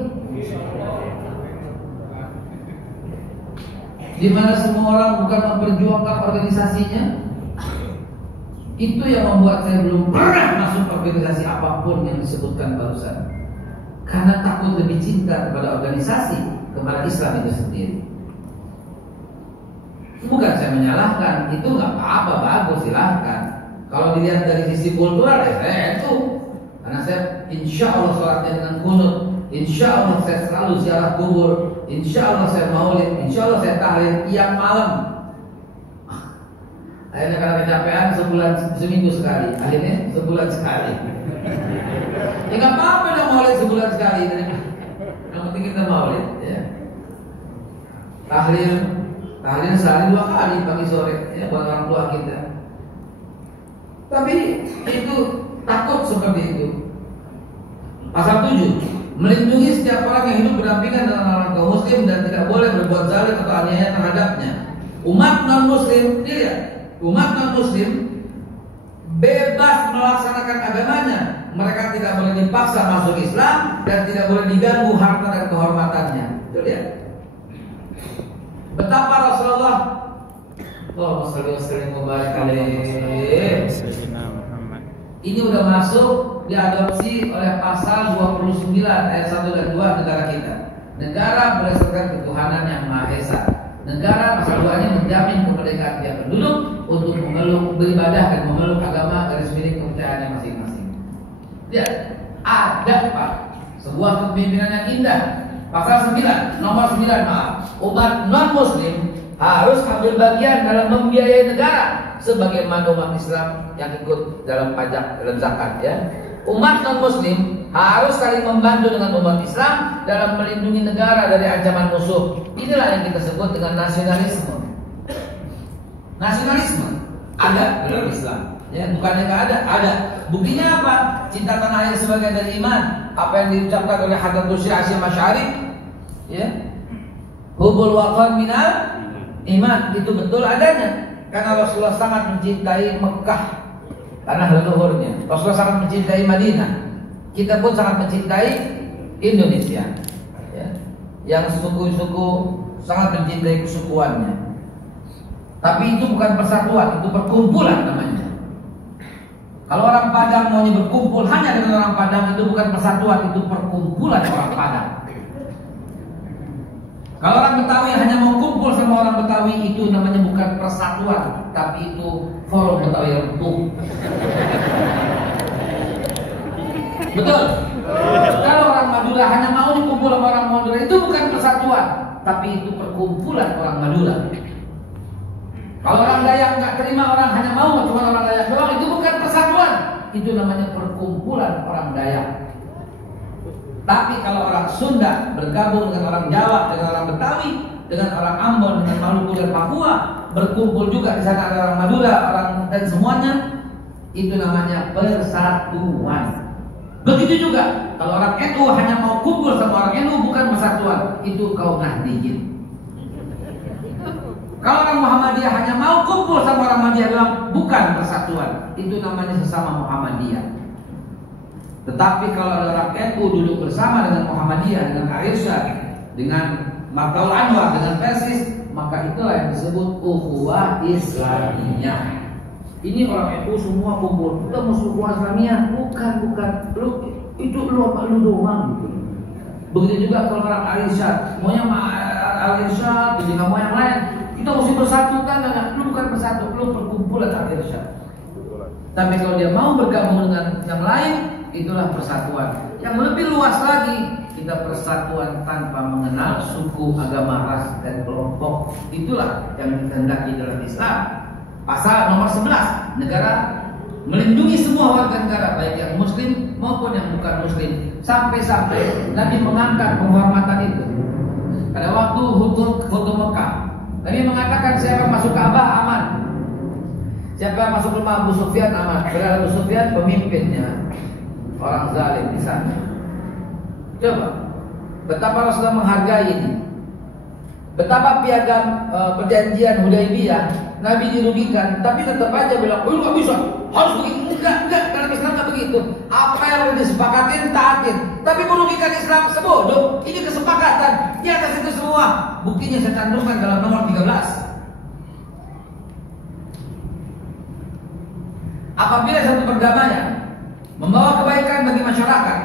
Di mana semua orang bukan memperjuangkan organisasinya. Itu yang membuat saya belum pernah masuk organisasi apapun yang disebutkan barusan. Karena takut lebih cinta kepada organisasi, kepada Islam itu sendiri. Bukan saya menyalahkan, itu nggak apa-apa, bagus, silahkan. Kalau dilihat dari sisi kultural, saya itu. Karena saya insya Allah sholatnya dengan kunut, insya Allah saya selalu ziarah kubur, insya Allah saya maulid, insya Allah saya tahlil tiap malam. Akhirnya karena kecapean seminggu sekali, akhirnya sebulan sekali. Ya nggak apa-apa dong maulid sebulan sekali. Yang penting kita maulid, ya. Tahlil sehari 2 kali pagi sore, ya, buat orang tua kita. Tapi itu takut seperti itu. Pasal 7, melindungi setiap orang yang hidup berdampingan dengan orang kaum muslim dan tidak boleh berbuat zalim atau aniaya terhadapnya. Umat non muslim, lihat, umat non muslim bebas melaksanakan agamanya. Mereka tidak boleh dipaksa masuk Islam dan tidak boleh diganggu harta dan kehormatannya. Itu lihat. Betapa Rasulullah Allahumma shalli wa sallim wa barik alaihi. Ini udah masuk diadopsi oleh pasal 29 ayat 1 dan 2 negara kita. Negara berdasarkan ketuhanan yang Maha Esa. Negara pasal 2-nya menjamin kemerdekaan tiap penduduk untuk memeluk beribadah dan memeluk agama garis miring kepercayaannya masing-masing. Lihat, ada Pak, sebuah kepemimpinan yang indah. Pasal 9, nomor 9 maaf. Umat non-muslim harus ambil bagian dalam membiayai negara sebagaimana umat Islam yang ikut dalam pajak dan zakat, ya. Umat non-muslim harus saling membantu dengan umat Islam dalam melindungi negara dari ancaman musuh. Inilah yang kita sebut dengan nasionalisme. Nasionalisme ada dalam Islam, ya, bukannya nggak ada, ada. Buktinya apa? Cinta tanah air sebagai dari iman. Apa yang diucapkan oleh Hadratus Syekh Hasyim Asy'ari, ya, hubul waqan minal iman, itu betul adanya. Karena Rasulullah sangat mencintai Mekah, tanah leluhurnya. Rasulullah sangat mencintai Madinah. Kita pun sangat mencintai Indonesia, ya, yang suku-suku sangat mencintai kesukuannya. Tapi itu bukan persatuan, itu perkumpulan namanya. Kalau orang Padang maunya berkumpul hanya dengan orang Padang, itu bukan persatuan, itu perkumpulan orang Padang. Kalau orang Betawi hanya mau kumpul sama orang Betawi, itu namanya bukan persatuan, tapi itu forum Betawi runtuh. Betul? Kalau orang Madura hanya mau dikumpul sama orang Madura, itu bukan persatuan, tapi itu perkumpulan orang Madura. Kalau orang Dayak nggak terima orang hanya mau cuma orang Dayak doang, itu bukan persatuan, itu namanya perkumpulan orang Dayak. Tapi kalau orang Sunda bergabung dengan orang Jawa, dengan orang Betawi, dengan orang Ambon, dengan Maluku dan Papua, berkumpul juga di sana, ada orang Madura, orang dan semuanya, itu namanya persatuan. Begitu juga kalau orang NU hanya mau kumpul sama orang NU, bukan persatuan, itu kaum Nahdliyin. Kalau orang Muhammadiyah hanya mau kumpul sama orang Muhammadiyah, bilang bukan persatuan, itu namanya sesama Muhammadiyah. Tetapi kalau ada orang NU duduk bersama dengan Muhammadiyah, dengan Aisyah, dengan Martaul Anwar, dengan Persis, maka itulah yang disebut ukhuwah Islamiyah. Ini orang NU semua kumpul, kita musuh ukhuwah Islamiyah, bukan, lu itu lu doang gitu. Begitu juga kalau orang Aisyah, maunya Aisyah, juga mau yang lain, kita mesti bersatu kan? Lu bukan bersatu, lu perkumpulan Aisyah. Tapi kalau dia mau bergabung dengan yang lain, itulah persatuan. Yang lebih luas lagi, kita persatuan tanpa mengenal suku, agama, ras, dan kelompok. Itulah yang dikehendaki dalam Islam. Pasal nomor 11, negara melindungi semua warga negara, baik yang muslim maupun yang bukan muslim. Sampai-sampai Nabi mengangkat penghormatan itu. Pada waktu Hutum Mekah, Nabi mengatakan siapa masuk Ka'bah aman, siapa masuk rumah Abu Sufyan aman. Padahal Abu Sufyan pemimpinnya, orang zalim di sana. Coba, betapa Rasulullah menghargai ini. Betapa piagam perjanjian Hudaybiyah Nabi dirugikan, tapi tetap aja bilang, "Oh, nggak bisa, harus begitu." Enggak, dalam Islam nggak begitu. Apa yang udah disepakatin, taatin. Tapi merugikan Islam sebodoh. Ini kesepakatan. Di atas itu semua. Buktinya saya cantumkan dalam nomor 13. Apabila satu perdamaian membawa kebaikan bagi masyarakat,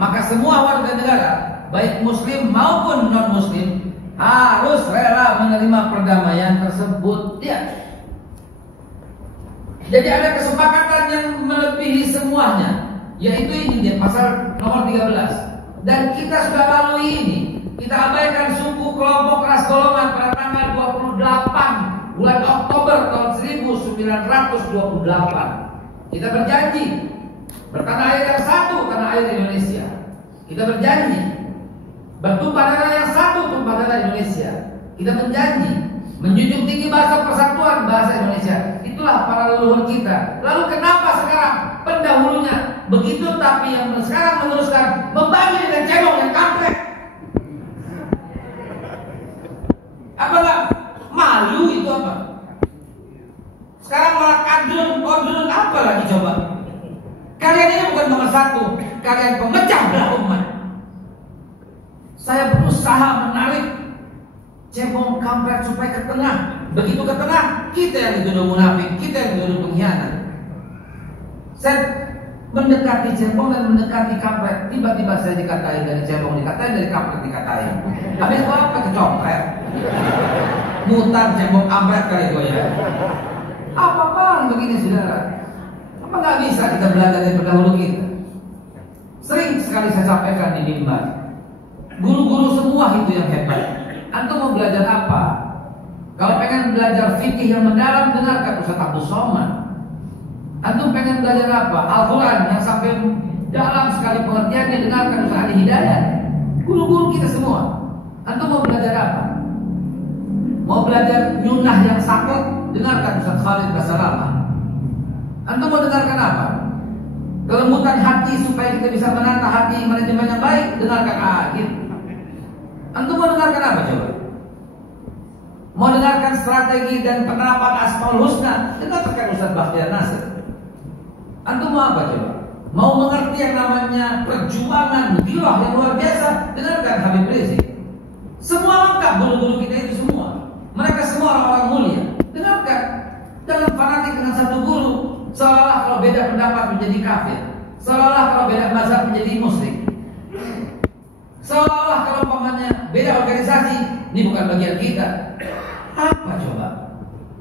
maka semua warga negara, baik muslim maupun non-muslim, harus rela menerima perdamaian tersebut. Ya. Jadi ada kesepakatan yang melebihi semuanya, yaitu ini dia pasal nomor 13. Dan kita sudah lalui ini. Kita abaikan suku, kelompok, ras, golongan pada tanggal 28 bulan Oktober tahun 1928. Kita berjanji bertanah air yang satu, tanah air Indonesia. Kita berjanji bertumpah darah yang satu, tumpah darah Indonesia. Kita berjanji menjunjung tinggi bahasa persatuan, bahasa Indonesia. Itulah para leluhur kita. Lalu kenapa sekarang pendahulunya begitu, tapi yang sekarang meneruskan membagi dengan cebong yang kampret? Apa enggak malu itu apa? Sekarang malah kadrun, apa lagi coba? Kalian ini bukan nomor satu, kalian pemecah belah umat. Saya berusaha menarik cebong kampret supaya ke tengah. Begitu ke tengah, kita yang dituduh munafik, kita yang dituduh pengkhianat. Saya mendekati cebong dan mendekati kampret. Tiba-tiba saya dikatain dari cebong, dikatain dari kampret, dikatain. Habis gua pakai compret, mutar cebong kampret kali gua ya. Apa-apaan begini saudara? Apa nggak bisa kita belajar dari pendahulu kita? Sering sekali saya sampaikan di mimbar. Guru-guru semua itu yang hebat. Antum mau belajar apa? Kalau pengen belajar fikih yang mendalam, dengarkan Ustaz Abdul Somad. Antum pengen belajar apa? Al-Quran yang sampai dalam sekali pengertiannya, dengarkan Ustaz Ali Hidayat. Guru-guru kita semua. Antum mau belajar apa? Mau belajar nyunah yang sakit, dengarkan Ustaz Khalid Basalamah. Antum mau dengarkan apa? Kelembutan hati supaya kita bisa menata hati manajemen yang baik, dengarkan Agil. Antum mau dengarkan apa coba? Mau dengarkan strategi dan penerapan Asmaul Husna, dengarkan Ustaz Bakhtiar Nasir. Antum mau apa coba? Mau mengerti yang namanya perjuangan giroh yang luar biasa, dengarkan Habib Rizik. Semua lengkap guru-guru kita itu semua. Mereka semua orang-orang mulia. Dengarkan. Jangan fanatik dengan satu guru. Seolah-olah kalau beda pendapat menjadi kafir. Seolah-olah kalau beda mazhab menjadi musyrik. Seolah-olah kalau umpamanya beda organisasi, ini bukan bagian kita. Apa coba?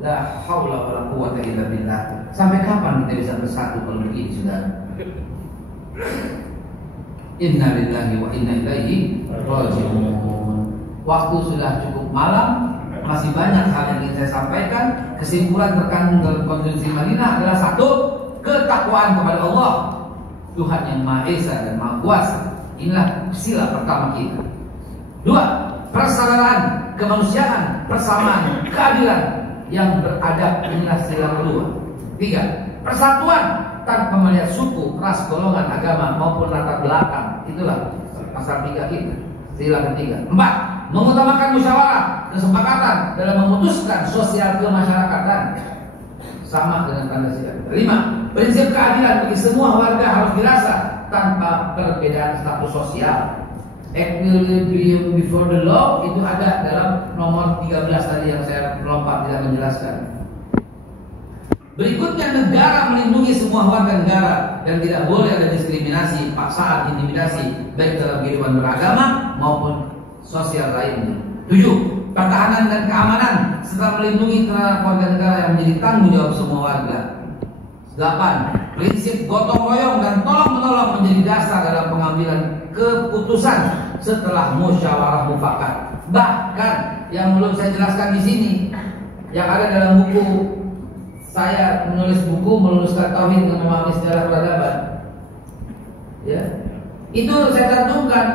La haula wala quwwata illa billah. Sampai kapan kita bisa bersatu kalau begini, saudara? Inna lillahi wa inna ilaihi raji'un. Waktu sudah cukup malam, masih banyak hal yang ingin saya sampaikan. Kesimpulan terkandung dalam Konstitusi Madinah adalah satu, ketakwaan kepada Allah, Tuhan yang Maha Esa dan Maha Kuasa. Inilah sila pertama kita. Dua, persaudaraan, kemanusiaan, persamaan, keadilan. yang beradab, inilah sila kedua. 3. Persatuan tanpa melihat suku, ras, golongan, agama maupun latar belakang. Itulah pasal 3 kita, sila ketiga. 4. Mengutamakan musyawarah, kesepakatan dalam memutuskan sosial kemasyarakatan, sama dengan Pancasila. 5. Prinsip keadilan bagi semua warga harus dirasa tanpa perbedaan status sosial. Equilibrium before the law itu ada dalam nomor 13 tadi yang saya melompat tidak menjelaskan. Berikutnya, negara melindungi semua warga negara dan tidak boleh ada diskriminasi, paksaan, intimidasi baik dalam kehidupan beragama maupun sosial lainnya. 7. Pertahanan dan keamanan serta melindungi terhadap warga negara yang menjadi tanggung jawab semua warga. 8. Prinsip gotong royong dan tolong menolong menjadi dasar dalam pengambilan keputusan setelah musyawarah mufakat. Bahkan yang belum saya jelaskan di sini, yang ada dalam buku saya menulis buku meluluskan tauhid dengan memahami sejarah peradaban, ya, itu saya cantumkan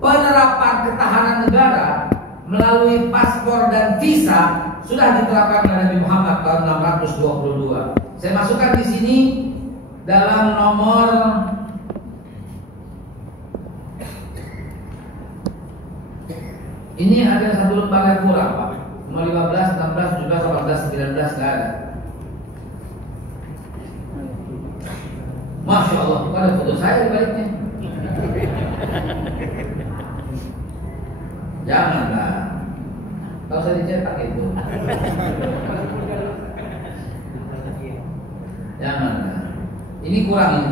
penerapan ketahanan negara melalui paspor dan visa sudah diterapkan oleh Nabi Muhammad tahun 622. Saya masukkan di sini dalam nomor ini ada satu lembar yang kurang, Pak. Nomor 15, 16, 17, 18, 19 nggak ada. Masya Allah, bukan ada foto saya di baliknya. Janganlah, kalau saya dicetak itu. Janganlah. Ini kurang.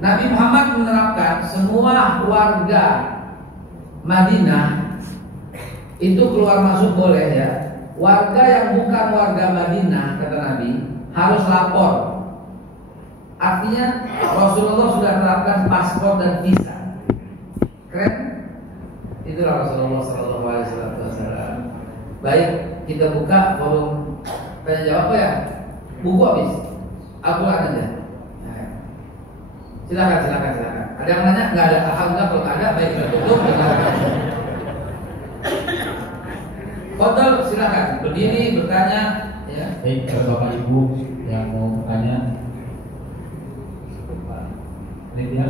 Nabi Muhammad menerapkan semua warga Madinah itu keluar masuk boleh, ya. Warga yang bukan warga Madinah, kata Nabi, harus lapor. Artinya Rasulullah sudah menerapkan paspor dan visa. Keren? Itulah Rasulullah SAW. Baik, kita buka forum tanya jawab ya. Buku habis. Al-Quran aja. Silakan. Ada yang nanya? Nggak ada. Alhamdulillah kalau ada, baik kita tutup. Fadhal, silakan berdiri bertanya. Ya. Baik, kalau Bapak Ibu yang mau bertanya, Lydia.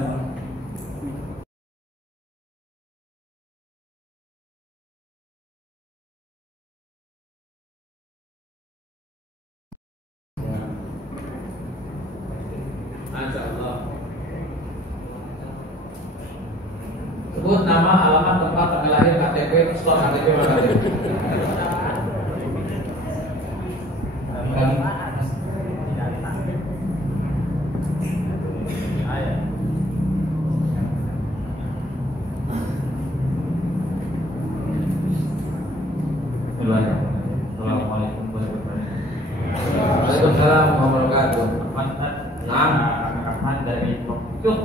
Sebut nama, alamat, tempat tanggal lahir, KTP, stok KTP, KTP. Assalamualaikum warahmatullahi wabarakatuh. Waalaikumsalam warahmatullahi wabarakatuh. Rahman dari Pucung.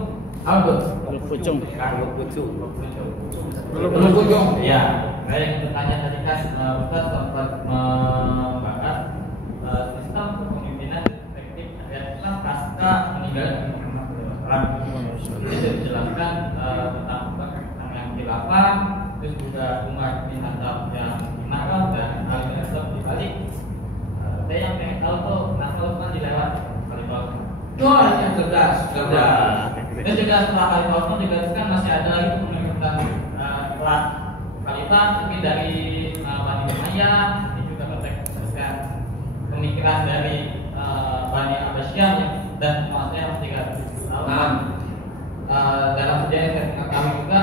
Albert. Pucung. Pucung. Ya, saya ingin bertanya tadi kan Ustaz sempat membahas sistem kepemimpinan efektif Islam pasca meninggal Muhammad SAW. Jadi dijelaskan tentang yang khilafah, terus juga Umar bin Khattab yang nakal dan Ali bin Abi dibalik. Saya yang pengen tahu tuh kenapa Utsman dilewat Khalifah. Wah, yang cerdas. Dan juga setelah Khalifah Utsman digantikan masih ada lagi pemerintahan setelah Khalifah mungkin dari Bani Umayyah, ini juga terkait pemikiran dari Bani Abbasiyah dan maksudnya juga dalam sejarah yang saya ketahui juga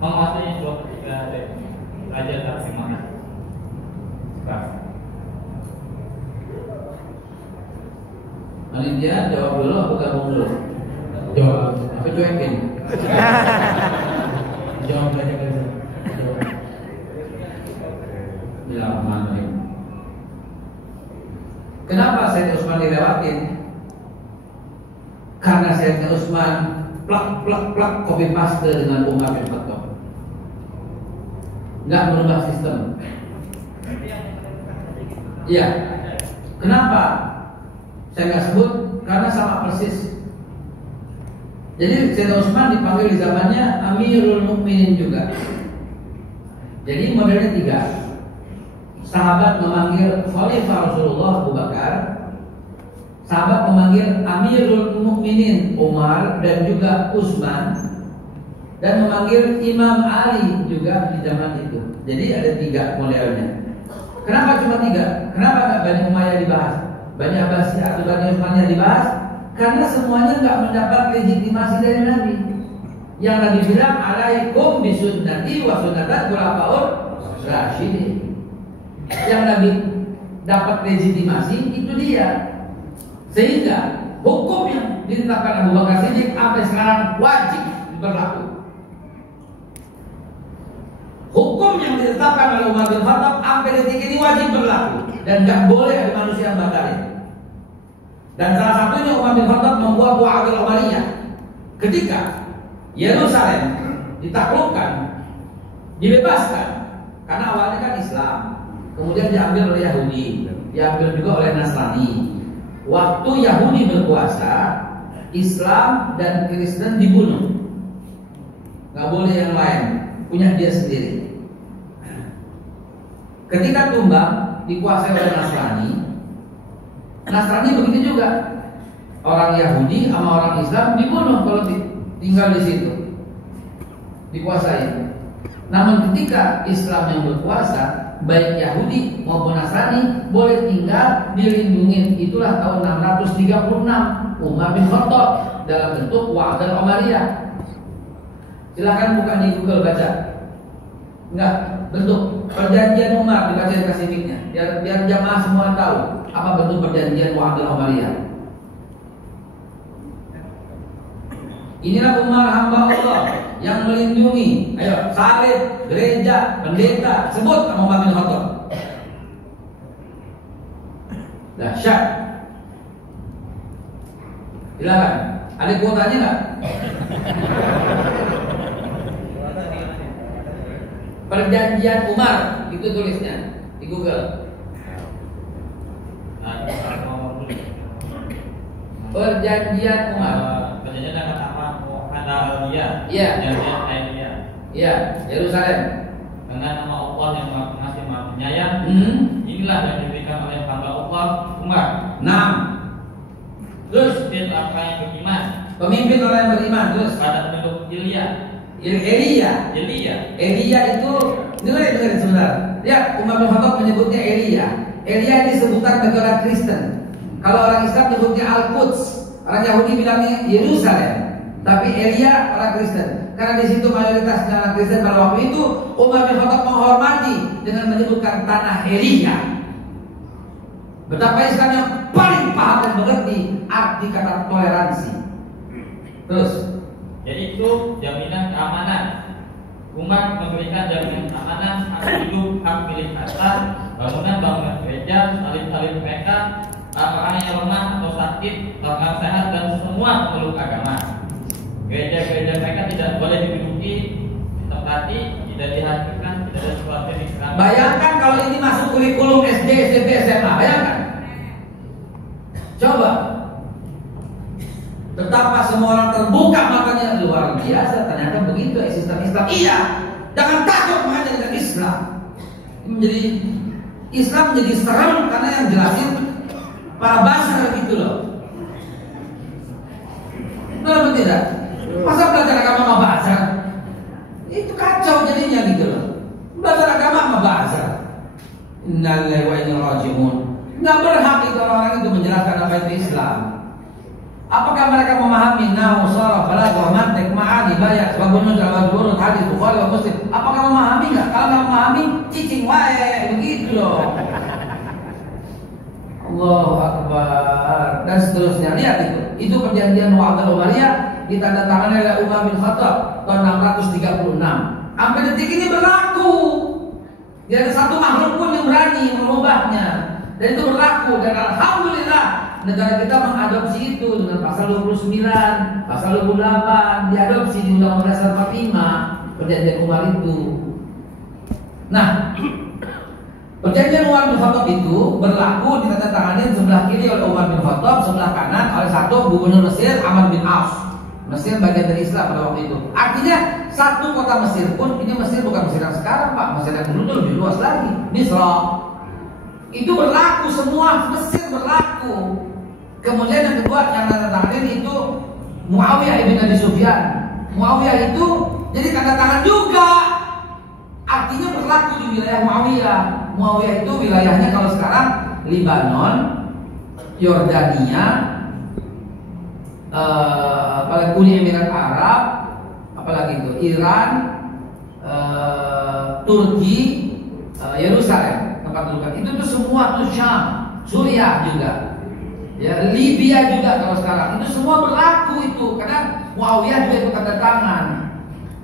menguasai 23 dari Raja dari mana. Lydia jawab dulu, aku gabung dulu. Jawab. Aku cuekin. Jawab aja kan. Bismillahirrahmanirrahim. Kenapa Sayyidina Utsman dilewatin? Karena Sayyidina Utsman plak copy paste dengan Umar bin Khattab. Nggak merubah sistem. Iya. Kenapa? Saya nggak sebut karena sama persis. Jadi Sayyidina Utsman dipanggil di zamannya Amirul Mukminin juga. Jadi modelnya 3. sahabat memanggil Khalifah Rasulullah Abu Bakar, sahabat memanggil Amirul Mukminin Umar dan juga Utsman, dan memanggil Imam Ali juga di zaman itu. Jadi ada 3 modelnya. Kenapa cuma 3? Kenapa nggak Bani Umayyah dibahas? Bani Abbasiyah atau Bani Utsmaniyah dibahas? Karena semuanya nggak mendapat legitimasi dari Nabi. Yang Nabi bilang, alaikum bisunnati wa sunnatul khulafaur rasyidin. Yang Nabi dapat legitimasi itu dia. Sehingga hukum yang ditetapkan Abu Bakar Siddiq sampai sekarang wajib berlaku. Hukum yang ditetapkan oleh Umar bin Khattab sampai detik ini wajib berlaku dan nggak boleh ada manusia yang batalin. Dan salah satunya Umar bin Khattab membuat Wa'adul Umariyah ketika Yerusalem ditaklukkan, dibebaskan karena awalnya kan Islam, kemudian diambil oleh Yahudi, diambil juga oleh Nasrani. Waktu Yahudi berkuasa, Islam dan Kristen dibunuh. Gak boleh yang lain, punya dia sendiri. Ketika tumbang dikuasai oleh Nasrani, Nasrani begitu juga. Orang Yahudi sama orang Islam dibunuh kalau tinggal di situ, dikuasai. Namun ketika Islam yang berkuasa, baik Yahudi maupun Nasrani boleh tinggal dilindungi. Itulah tahun 636 Umar bin Khattab dalam bentuk Wa'adul Umariyah. Silahkan buka di Google baca. Enggak, bentuk perjanjian Umar, dibaca kasih mic-nya biar jamaah semua tahu apa bentuk perjanjian Wa'adul Umariyah. Inilah Umar hamba Allah yang melindungi. Ayo, salib, gereja, pendeta, sebut nama Umar bin Khattab. Dahsyat. Silakan. Ada kuotanya nggak? Perjanjian Umar itu tulisnya di Google. Perjanjian Umar. Perjanjian dengan apa? Muhammadiyah. Iya. Perjanjian Aidiyah. Iya, Yerusalem. Dengan nama Allah yang Maha Pengasih Maha Penyayang. Inilah yang diberikan oleh hamba Allah Umar. 6. Terus Pemimpin apa yang beriman. pemimpin orang yang beriman. Terus Pada penduduk Ilya. Elia itu dengerin sebentar. Lihat, Umar bin Khattab menyebutnya Elia. Elia ini sebutan bagi orang Kristen. Kalau orang Islam menyebutnya Al-Quds, orang Yahudi bilangnya Yerusalem. Tapi Elia orang Kristen. Karena di situ mayoritas orang Kristen pada waktu itu, Umar bin Khattab menghormati dengan menyebutkan tanah Elia. Betapa Islam yang paling paham dan mengerti arti kata toleransi. Terus, yaitu jaminan keamanan. Umar memberikan jaminan keamanan hak hidup, hak milik harta, bangunan gereja, salib-salib mereka, orang yang lemah atau sakit, orang sehat dan semua pemeluk agama. Gereja-gereja mereka tidak boleh diduduki, ditempati, tidak dihancurkan, tidak ada sesuatu yang diserang. bayangkan kalau ini masuk kurikulum SD, SMP, SMA. Bayangkan. Coba. Betapa semua orang terbuka matanya, luar biasa. Ternyata begitu sistem Islam. Iya, jangan takut mengajarkan Islam. Islam menjadi serem karena yang jelasin para basar gitu loh. Betul tidak? Masa belajar agama sama basar? Itu kacau jadinya gitu loh. Belajar agama sama basar. Innalillahi wa inna ilaihi raji'un. Nggak berhak itu orang-orang itu menjelaskan apa itu Islam. Apakah mereka memahami nahwu, sharaf, balaghah, mantiq, ma'ani, bayan, sebabun nuzul, wal hadis Bukhari wa Muslim? Apakah memahami nggak? Kalau nggak memahami, cicing wae begitu loh. Allahu Akbar dan seterusnya. Lihat itu perjanjian Wa'adul Umariyah ditandatangani oleh Umar bin Khattab tahun 636. Sampai detik ini berlaku. Tidak ada satu makhluk pun yang berani mengubahnya. Dan itu berlaku. Dan alhamdulillah negara kita mengadopsi itu dengan pasal 29, pasal 28 diadopsi di Undang-Undang Dasar 45 perjanjian Umar itu. Nah, perjanjian Umar bin Khattab itu berlaku ditandatangani sebelah kiri oleh Umar bin Khattab, sebelah kanan oleh satu gubernur Mesir Amr bin Auf. Mesir bagian dari Islam pada waktu itu. Artinya satu kota Mesir pun, ini Mesir bukan Mesir yang sekarang Pak, Mesir yang dulu lebih luas lagi. Misra Itu berlaku semua, Mesir berlaku. Kemudian yang kedua yang tanda tangan itu Muawiyah ibn Abi Sufyan. Muawiyah itu jadi tanda tangan juga. Artinya berlaku di wilayah Muawiyah. Muawiyah itu wilayahnya kalau sekarang Lebanon, Yordania, Uni Emirat Arab, apalagi itu Iran, Turki, Yerusalem tempat dudukan. Itu tuh semua tuh Syam, Suriah juga. Ya, Libya juga kalau sekarang itu semua berlaku itu karena Muawiyah juga itu tanda tangan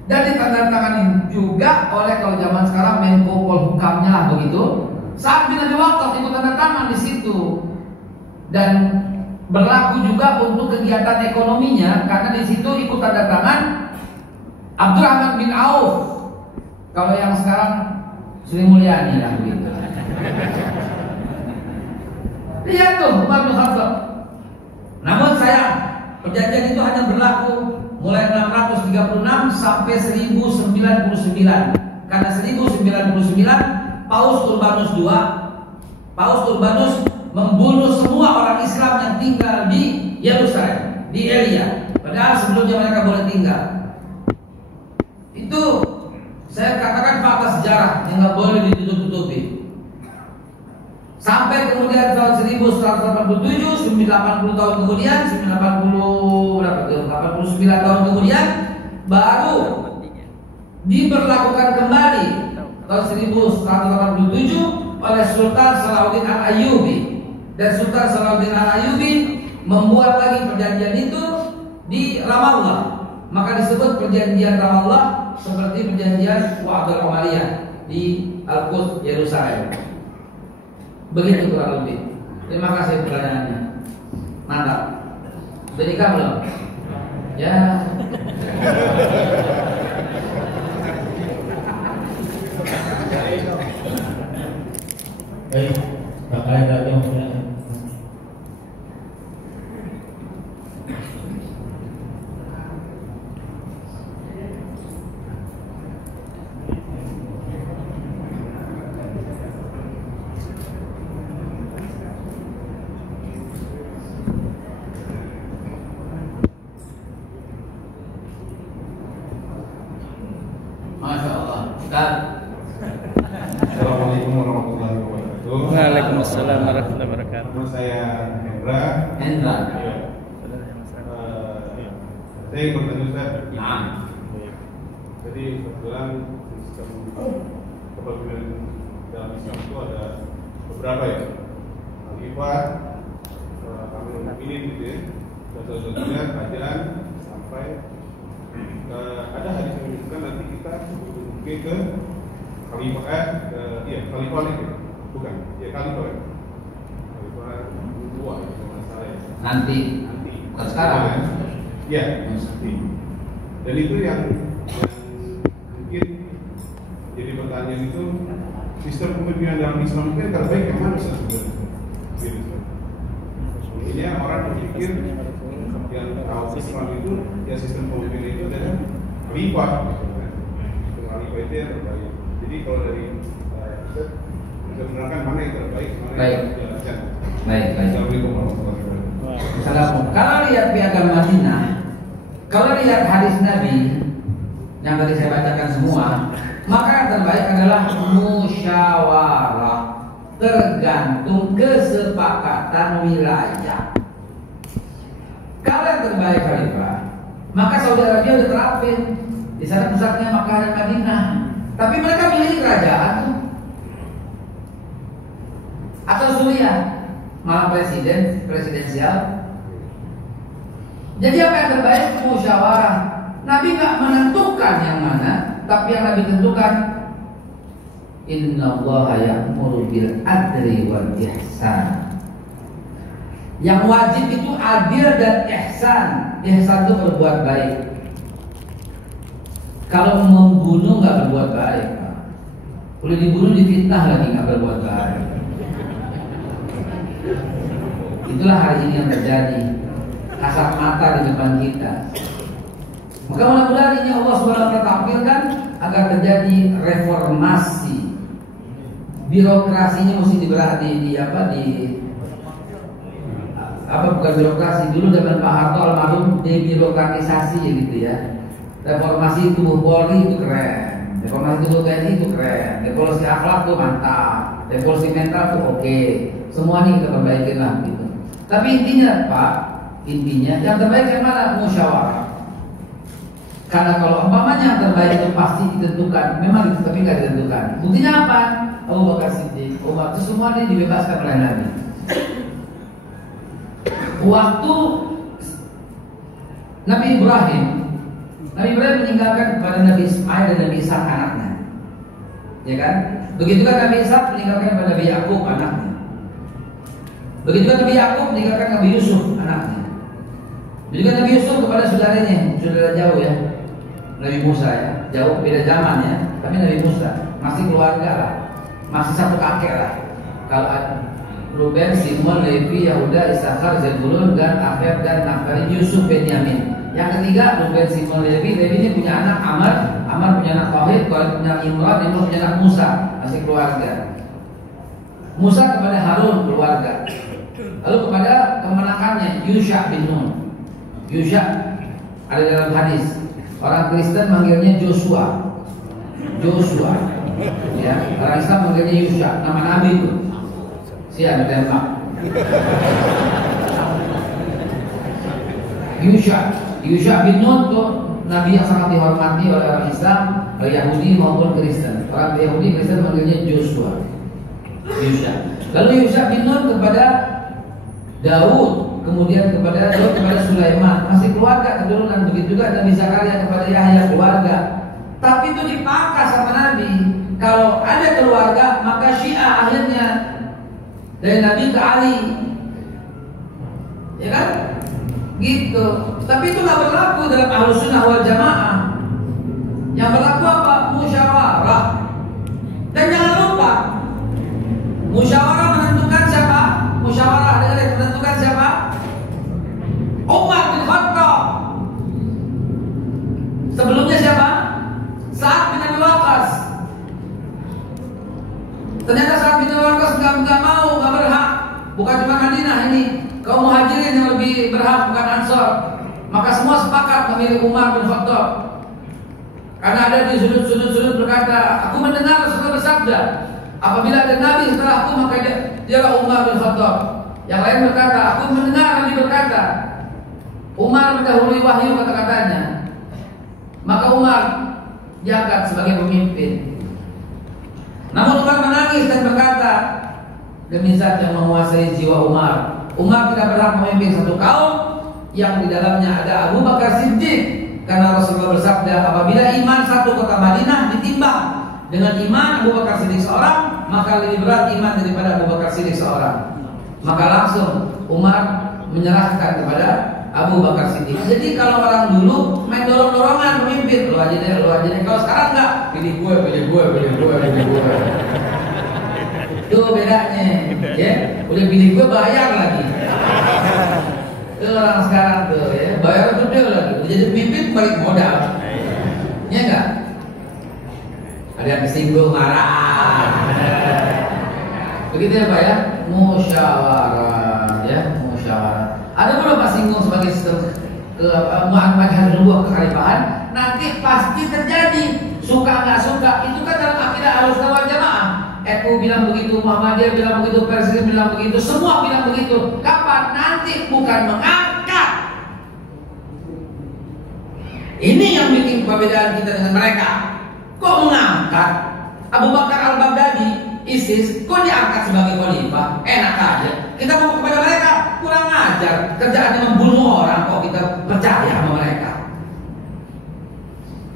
dan ditandatangani juga oleh kalau zaman sekarang Menko Polhukamnya lah begitu. Saat bin Abi Waqqas itu tanda tangan di situ dan berlaku juga untuk kegiatan ekonominya karena di situ ikut tanda tangan Abdurrahman bin Auf. Kalau yang sekarang Sri Mulyani lah begitu. Lihat tuh Umar bin Khattab. Namun sayang, perjanjian itu hanya berlaku mulai 636 sampai 1099. Karena 1099 Paus Urbanus II, Paus Urbanus membunuh semua orang Islam yang tinggal di Yerusalem, di Elia. Padahal sebelumnya mereka boleh tinggal. Itu saya katakan fakta sejarah yang nggak boleh ditutup-tutupi. Sampai kemudian tahun 1187, 80 tahun kemudian, 89 tahun kemudian, baru diberlakukan kembali tahun 1187 oleh Sultan Salahuddin Al-Ayyubi. Dan Sultan Salahuddin Al-Ayyubi membuat lagi perjanjian itu di Ramallah. Maka disebut perjanjian Ramallah seperti perjanjian Wa'dul Amaliyah di Al-Quds, Yerusalem. Begitu kurang lebih. Terima kasih pertanyaannya. Mantap. Sudah nikah belum? Ya. Baik, bakal ada yang punya. Masya Allah. Ustaz. Assalamualaikum warahmatullahi wabarakatuh. Waalaikumsalam warahmatullahi wabarakatuh. Nama saya Hendra. Hendra. Saya ingin bertanya Ustaz. Nah. Jadi kebetulan sistem kepemimpinan dalam Islam itu ada beberapa ya. Khalifah, Amirul Mukminin gitu ya. Dan selanjutnya kerajaan sampai ada hadis yang menyebutkan nanti kita mungkin ke Khalifah, Khalifah itu bukan, ya Khalifah dua ya kalau nggak salah ya. Nanti. Bukan sekarang. Ya, nanti. Dan itu yang mungkin jadi pertanyaan itu sistem kepemimpinan dalam Islam itu yang terbaik yang mana sebenarnya? Ini orang berpikir yang tahu Islam itu ya sistem kepemimpinan itu adalah Khalifah, Khalifah itu yang terbaik. Jadi kalau dari Ustaz bisa menerangkan mana yang terbaik, mana yang dijalankan. Baik. Assalamualaikum warahmatullahi wabarakatuh. Assalamualaikum. Kalau lihat piagam Madinah, kalau lihat hadis Nabi yang tadi saya bacakan semua, maka yang terbaik adalah musyawarah, tergantung kesepakatan wilayah. Kalau yang terbaik Khalifah, maka Saudi Arabia udah terapin di sana pusatnya Makkah dan Madinah. Tapi mereka milih kerajaan atau Suriah, malah presidensial. Jadi apa yang terbaik? Musyawarah. Nabi nggak menentukan yang mana, tapi yang Nabi tentukan Innallaha ya'muru bil adli wal ihsan. Yang wajib itu adil dan ihsan. Ihsan itu berbuat baik. Kalau membunuh nggak berbuat baik, boleh dibunuh difitnah lagi nggak berbuat baik. Itulah hari ini yang terjadi, kasat mata di depan kita. Maka mudah-mudahan ini Allah SWT tampilkan agar terjadi reformasi birokrasinya mesti bukan birokrasi. Dulu zaman Pak Harto almarhum debirokratisasi gitu ya. Reformasi tubuh Polri itu keren, reformasi tubuh TNI itu keren, revolusi akhlak tuh mantap, revolusi mental tuh oke. Semuanya kita perbaikin lah gitu. Tapi intinya Pak, yang terbaik yang mana? Musyawarah. Karena kalau umpamanya yang terbaik itu pasti ditentukan, memang itu tapi nggak ditentukan. Buktinya apa? Abu Bakar Siddiq, Umar itu semua ini dibebaskan oleh Nabi. Waktu Nabi Ibrahim meninggalkan kepada Nabi Ismail dan Nabi Ishak anaknya, ya kan? Begitu kan Nabi Ishak meninggalkan kepada Nabi Yakub anaknya. Begitu kan Nabi Yakub meninggalkan Nabi Yusuf anaknya. Begitu kan Nabi Yusuf kepada saudaranya, saudara jauh ya, Nabi Musa ya, jauh beda zaman ya, tapi Nabi Musa masih keluarga lah, masih satu kakek lah. Kalau Ruben, Simon, Levi, Yahuda, Isakar, Zebulun, dan Akhir dan Naftali, Yusuf, Benyamin. Yang ketiga Ruben, Simon, Levi ini punya anak Amar punya anak Tauhid, punya Imran, punya anak Musa, masih keluarga. Musa kepada Harun keluarga. Lalu kepada kemenakannya Yusha bin Nun. Yusha ada dalam hadis. Orang Kristen manggilnya Joshua. Ya, orang Islam manggilnya Yusha, nama Nabi itu. Siap ditembak. Yusha bin Nun tuh Nabi yang sangat dihormati oleh orang Islam, Yahudi maupun Kristen. Orang Yahudi Kristen manggilnya Joshua. Lalu Yusha bin Nun kepada Daud, kemudian kepada Sulaiman, masih keluarga keturunan. Begitu juga Nabi Zakaria kepada Yahya, keluarga. Tapi itu dipangkas sama Nabi. Kalau ada keluarga, maka Syiah akhirnya dari Nabi ke Ali, ya kan? Gitu. Tapi itu nggak berlaku dalam Ahlus Sunnah wal Jamaah. Yang berlaku apa? Musyawarah. Dan jangan lupa, musyawarah menentukan siapa? Musyawarah menentukan siapa? Umar bin Khattab. Sebelumnya siapa? Sa'ad bin Abi Waqqas. Ternyata Sa'ad bin Abi Waqqas nggak mau, nggak berhak. Bukan cuma Madinah ini, kaum muhajirin yang lebih berhak, bukan Ansor. Maka semua sepakat memilih Umar bin Khattab. Karena ada di sudut-sudut berkata, aku mendengar Rasulullah bersabda, apabila ada Nabi setelah aku maka dialah Umar bin Khattab. Yang lain berkata, aku mendengar Nabi berkata, Umar mendahului wahyu kata-katanya. Maka Umar diangkat sebagai pemimpin. Namun Umar menangis dan berkata, demi zat yang menguasai jiwa Umar tidak berhak memimpin satu kaum yang di dalamnya ada Abu Bakar Siddiq. Karena Rasulullah bersabda, apabila iman satu kota Madinah ditimbang dengan iman Abu Bakar Siddiq seorang, maka lebih berat iman daripada Abu Bakar Siddiq seorang. Maka langsung Umar menyerahkan kepada Abu Bakar Siddiq. Jadi kalau orang dulu main dorong-dorongan pemimpin, lu aja deh. Kalau sekarang enggak, pilih gue. Itu bedanya, ya. Udah pilih gue bayar lagi. Itu orang sekarang tuh, ya. Bayar gede lagi. Jadi pemimpin balik modal. Ya enggak? Ada yang kesinggung, marah. Begitu ya Pak ya, musyawarah ya, musyawarah. Ada pula Pak singgung sebagai sistem Muhammadiyah nubuwah kekhalifahan, nanti pasti terjadi, suka nggak suka. Itu kan dalam akidah Ahlussunnah wal Jamaah. NU bilang begitu, Muhammadiyah bilang begitu, Presiden bilang begitu, semua bilang begitu. Kapan? Nanti, bukan mengangkat. Ini yang bikin perbedaan kita dengan mereka. Kok mengangkat? Abu Bakar al-Baghdadi, ISIS, kok diangkat sebagai khalifah? Enak aja. Kita mau kepada mereka, kurang ajar. Kerjaannya membunuh orang, kok kita percaya sama mereka?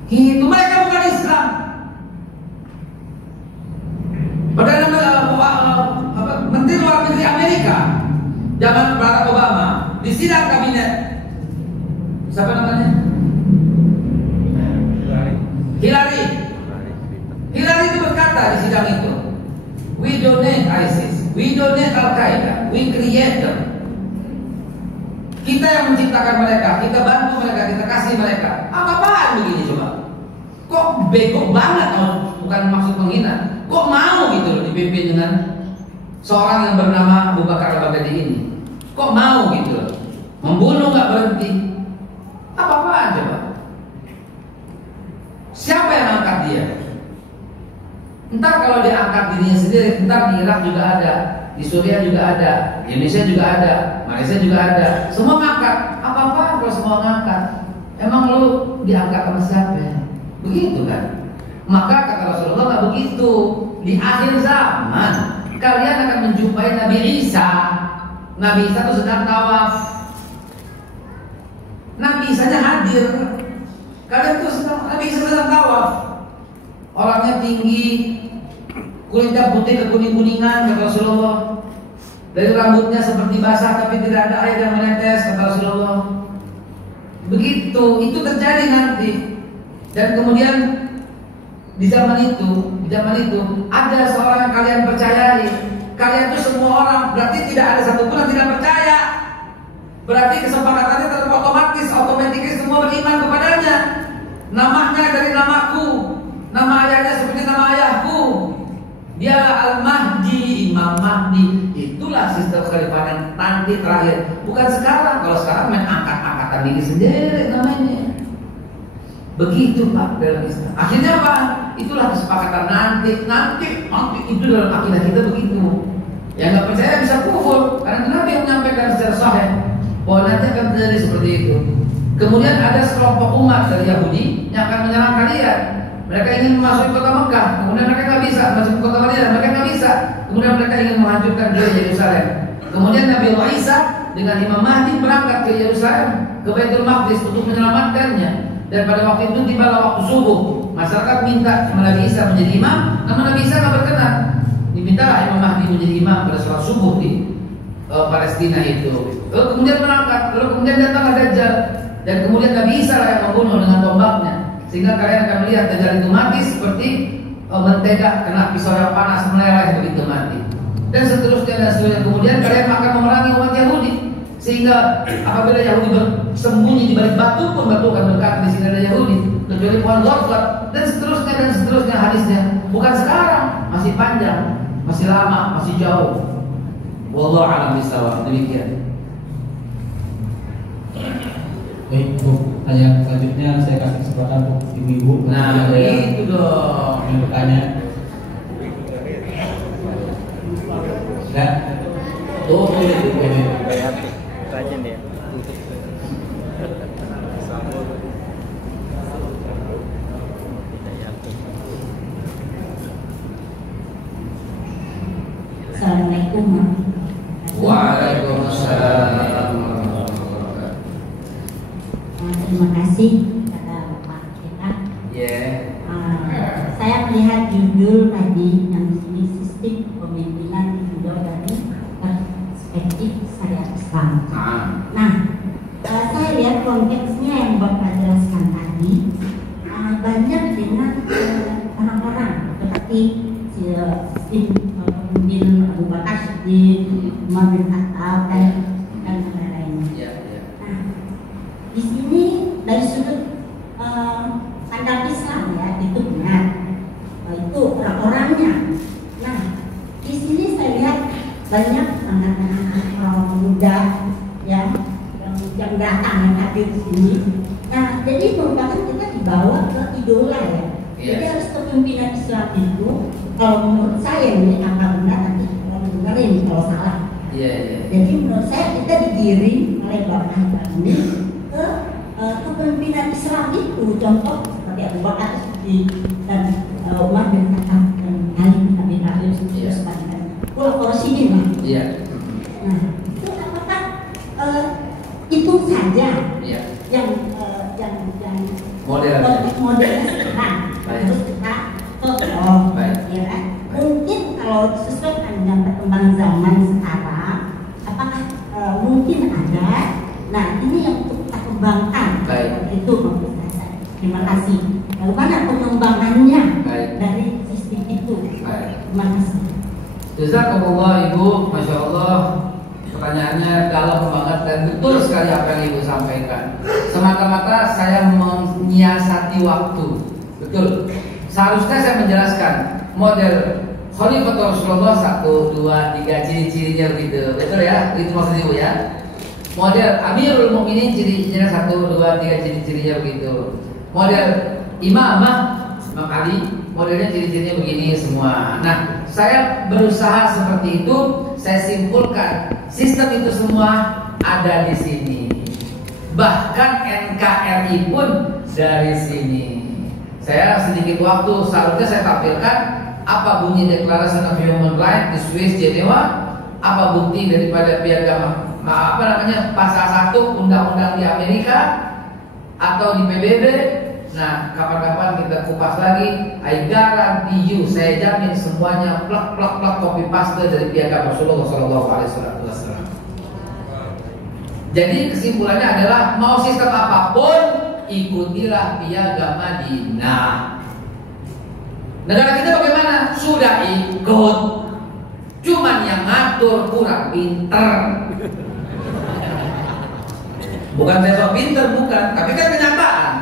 Itu mereka bukan Islam. Perdana Menteri Luar Negeri Amerika zaman Barack Obama di sidang kabinet, siapa namanya? Hillary itu berkata di sidang itu, we donate ISIS, we donate Al-Qaeda, we create them. Kita yang menciptakan mereka, kita bantu mereka, kita kasih mereka. Apa-apaan begini coba? Kok bego banget? Bukan maksud menghina. Kok mau gitu loh dipimpin dengan seorang yang bernama Abu Bakar Al-Baghdadi ini? Kok mau gitu loh? Membunuh nggak berhenti? Apa-apaan coba? Siapa yang angkat dia? Entar kalau dia angkat dirinya sendiri, entar di Irak juga ada, di Suriah juga ada, di Indonesia juga ada, Malaysia juga ada. Semua ngangkat. Apa-apaan kalau semua ngangkat? Emang lu diangkat sama siapa? Begitu kan? Maka kata Rasulullah nggak begitu. Di akhir zaman kalian akan menjumpai Nabi Isa. Nabi Isa itu sedang tawaf. Nabi Isa-nya hadir. Kalian tuh sedang, Nabi Isa sedang tawaf. Orangnya tinggi, kulitnya putih kekuning-kuningan kata Rasulullah. Dari rambutnya seperti basah tapi tidak ada air yang menetes kata Rasulullah. Begitu, itu terjadi nanti. Dan kemudian di zaman itu ada seorang yang kalian percayai. Kalian itu semua orang, berarti tidak ada satupun yang tidak percaya. Berarti kesepakatannya otomatis semua beriman kepadanya. Namanya dari namaku, nama ayahnya seperti nama ayahku. Dialah Al-Mahdi, Imam Mahdi. Itulah sistem kekhalifahan yang nanti terakhir. Bukan sekarang. Kalau sekarang main angkat-angkatan diri sendiri namanya. Begitu Pak dalam Islam. Akhirnya apa? Itulah kesepakatan nanti itu dalam akidah kita begitu. Yang nggak percaya bisa kufur karena Nabi yang menyampaikan secara sahih bahwa nanti akan terjadi seperti itu. Kemudian ada sekelompok umat dari Yahudi yang akan menyerang kalian. Mereka ingin memasuki kota Mekah, kemudian mereka nggak bisa masuk kota Madinah, mereka nggak bisa. Kemudian mereka ingin menghancurkan Yerusalem. Kemudian Nabi Isa dengan Imam Mahdi berangkat ke Yerusalem, ke Baitul Maqdis untuk menyelamatkannya. Dan pada waktu itu tibalah waktu subuh. Masyarakat minta Nabi Isa menjadi imam, namun Nabi Isa nggak berkenan. Dimintalah Imam Mahdi menjadi imam pada sholat subuh di Palestina itu. Lalu kemudian berangkat, lalu kemudian datanglah Dajjal, dan kemudian Nabi Isa lah yang membunuh dengan tombaknya. Sehingga kalian akan melihat Dajjal itu mati seperti mentega kena pisau yang panas meleleh begitu mati. Dan seterusnya. Kemudian kalian akan memerangi umat Yahudi. Sehingga apabila Yahudi bersembunyi di balik batu pun batu akan berkata di sini ada Yahudi, kecuali pohon Gharqad, dan seterusnya hadisnya. Bukan sekarang, masih panjang, masih lama, masih jauh. Wallahu a'lam bishawab. Demikian. Baik Bu, tanya selanjutnya saya kasih kesempatan untuk ibu-ibu. Nah, itu dong yang bertanya. Ya. Tuh, itu. Rajin dia. Assalamualaikum. Waalaikumsalam. Terima kasih kepada Pak kita. Saya melihat judul tadi yang di sini sistem kepemimpinan ditinjau dari perspektif syariat Islam. Nah, saya lihat konteksnya yang Bapak jelaskan tadi banyak dengan orang-orang seperti sistem pemimpin Abu Bakar Siddiq, Umar bin Khattab dan lain-lainnya. Nah, di sini dari sudut pandang Islam ya itu benar, itu orang-orangnya. Nah, di sini saya lihat banyak anak-anak orang muda yang datang yang hadir di sini. Nah, jadi merupakan kita dibawa ke idola ya. Jadi harus kepemimpinan Islam itu, kalau menurut saya ini akan benar, nanti kalau benerin kalau salah. Jadi menurut saya kita digiring oleh Bapak ini ke kepemimpinan Islam itu, contoh seperti Abu Bakar dan Umar bin Khattab dan Ali bin Abi Thalib sebagainya. Pulau sini lah. Nah, itu apakah itu saja yang modelnya sekarang harus kita contoh, ya kan? Mungkin kalau sesuai dengan perkembangan zaman sekarang, apakah mungkin ada? Nah, ini yang untuk kita kembangkan. Itu maksud saya. Terima kasih. Bagaimana pengembangannya dari sistem itu? Terima kasih. Jazakumullah Ibu, Masya Allah. Pertanyaannya dalam banget dan betul sekali apa yang Ibu sampaikan. Semata-mata saya menyiasati waktu. Betul. Seharusnya saya menjelaskan model Khalifatul Rasulullah 1, 2, 3 ciri-cirinya begitu, betul ya? Itu maksudnya Ibu ya. Model Amirul Mukminin ciri-cirinya 1, 2, 3 ciri-cirinya begitu. Model Imam Ali modelnya ciri-cirinya begini semua. Nah, saya berusaha seperti itu, saya simpulkan sistem itu semua ada di sini. Bahkan NKRI pun dari sini. Saya sedikit waktu seharusnya saya tampilkan apa bunyi Declaration of Human Rights di Swiss Geneva, apa bukti daripada piagam pasal 1 undang-undang di Amerika atau di PBB. Nah, kapan-kapan kita kupas lagi. I guarantee you, saya jamin semuanya plak copy paste dari piagam Rasulullah SAW. Jadi kesimpulannya adalah mau sistem apapun ikutilah piagam Madinah. Negara kita bagaimana? Sudah ikut, cuman yang ngatur kurang pinter. Bukan saya sok pinter, bukan, tapi kan kenyataan.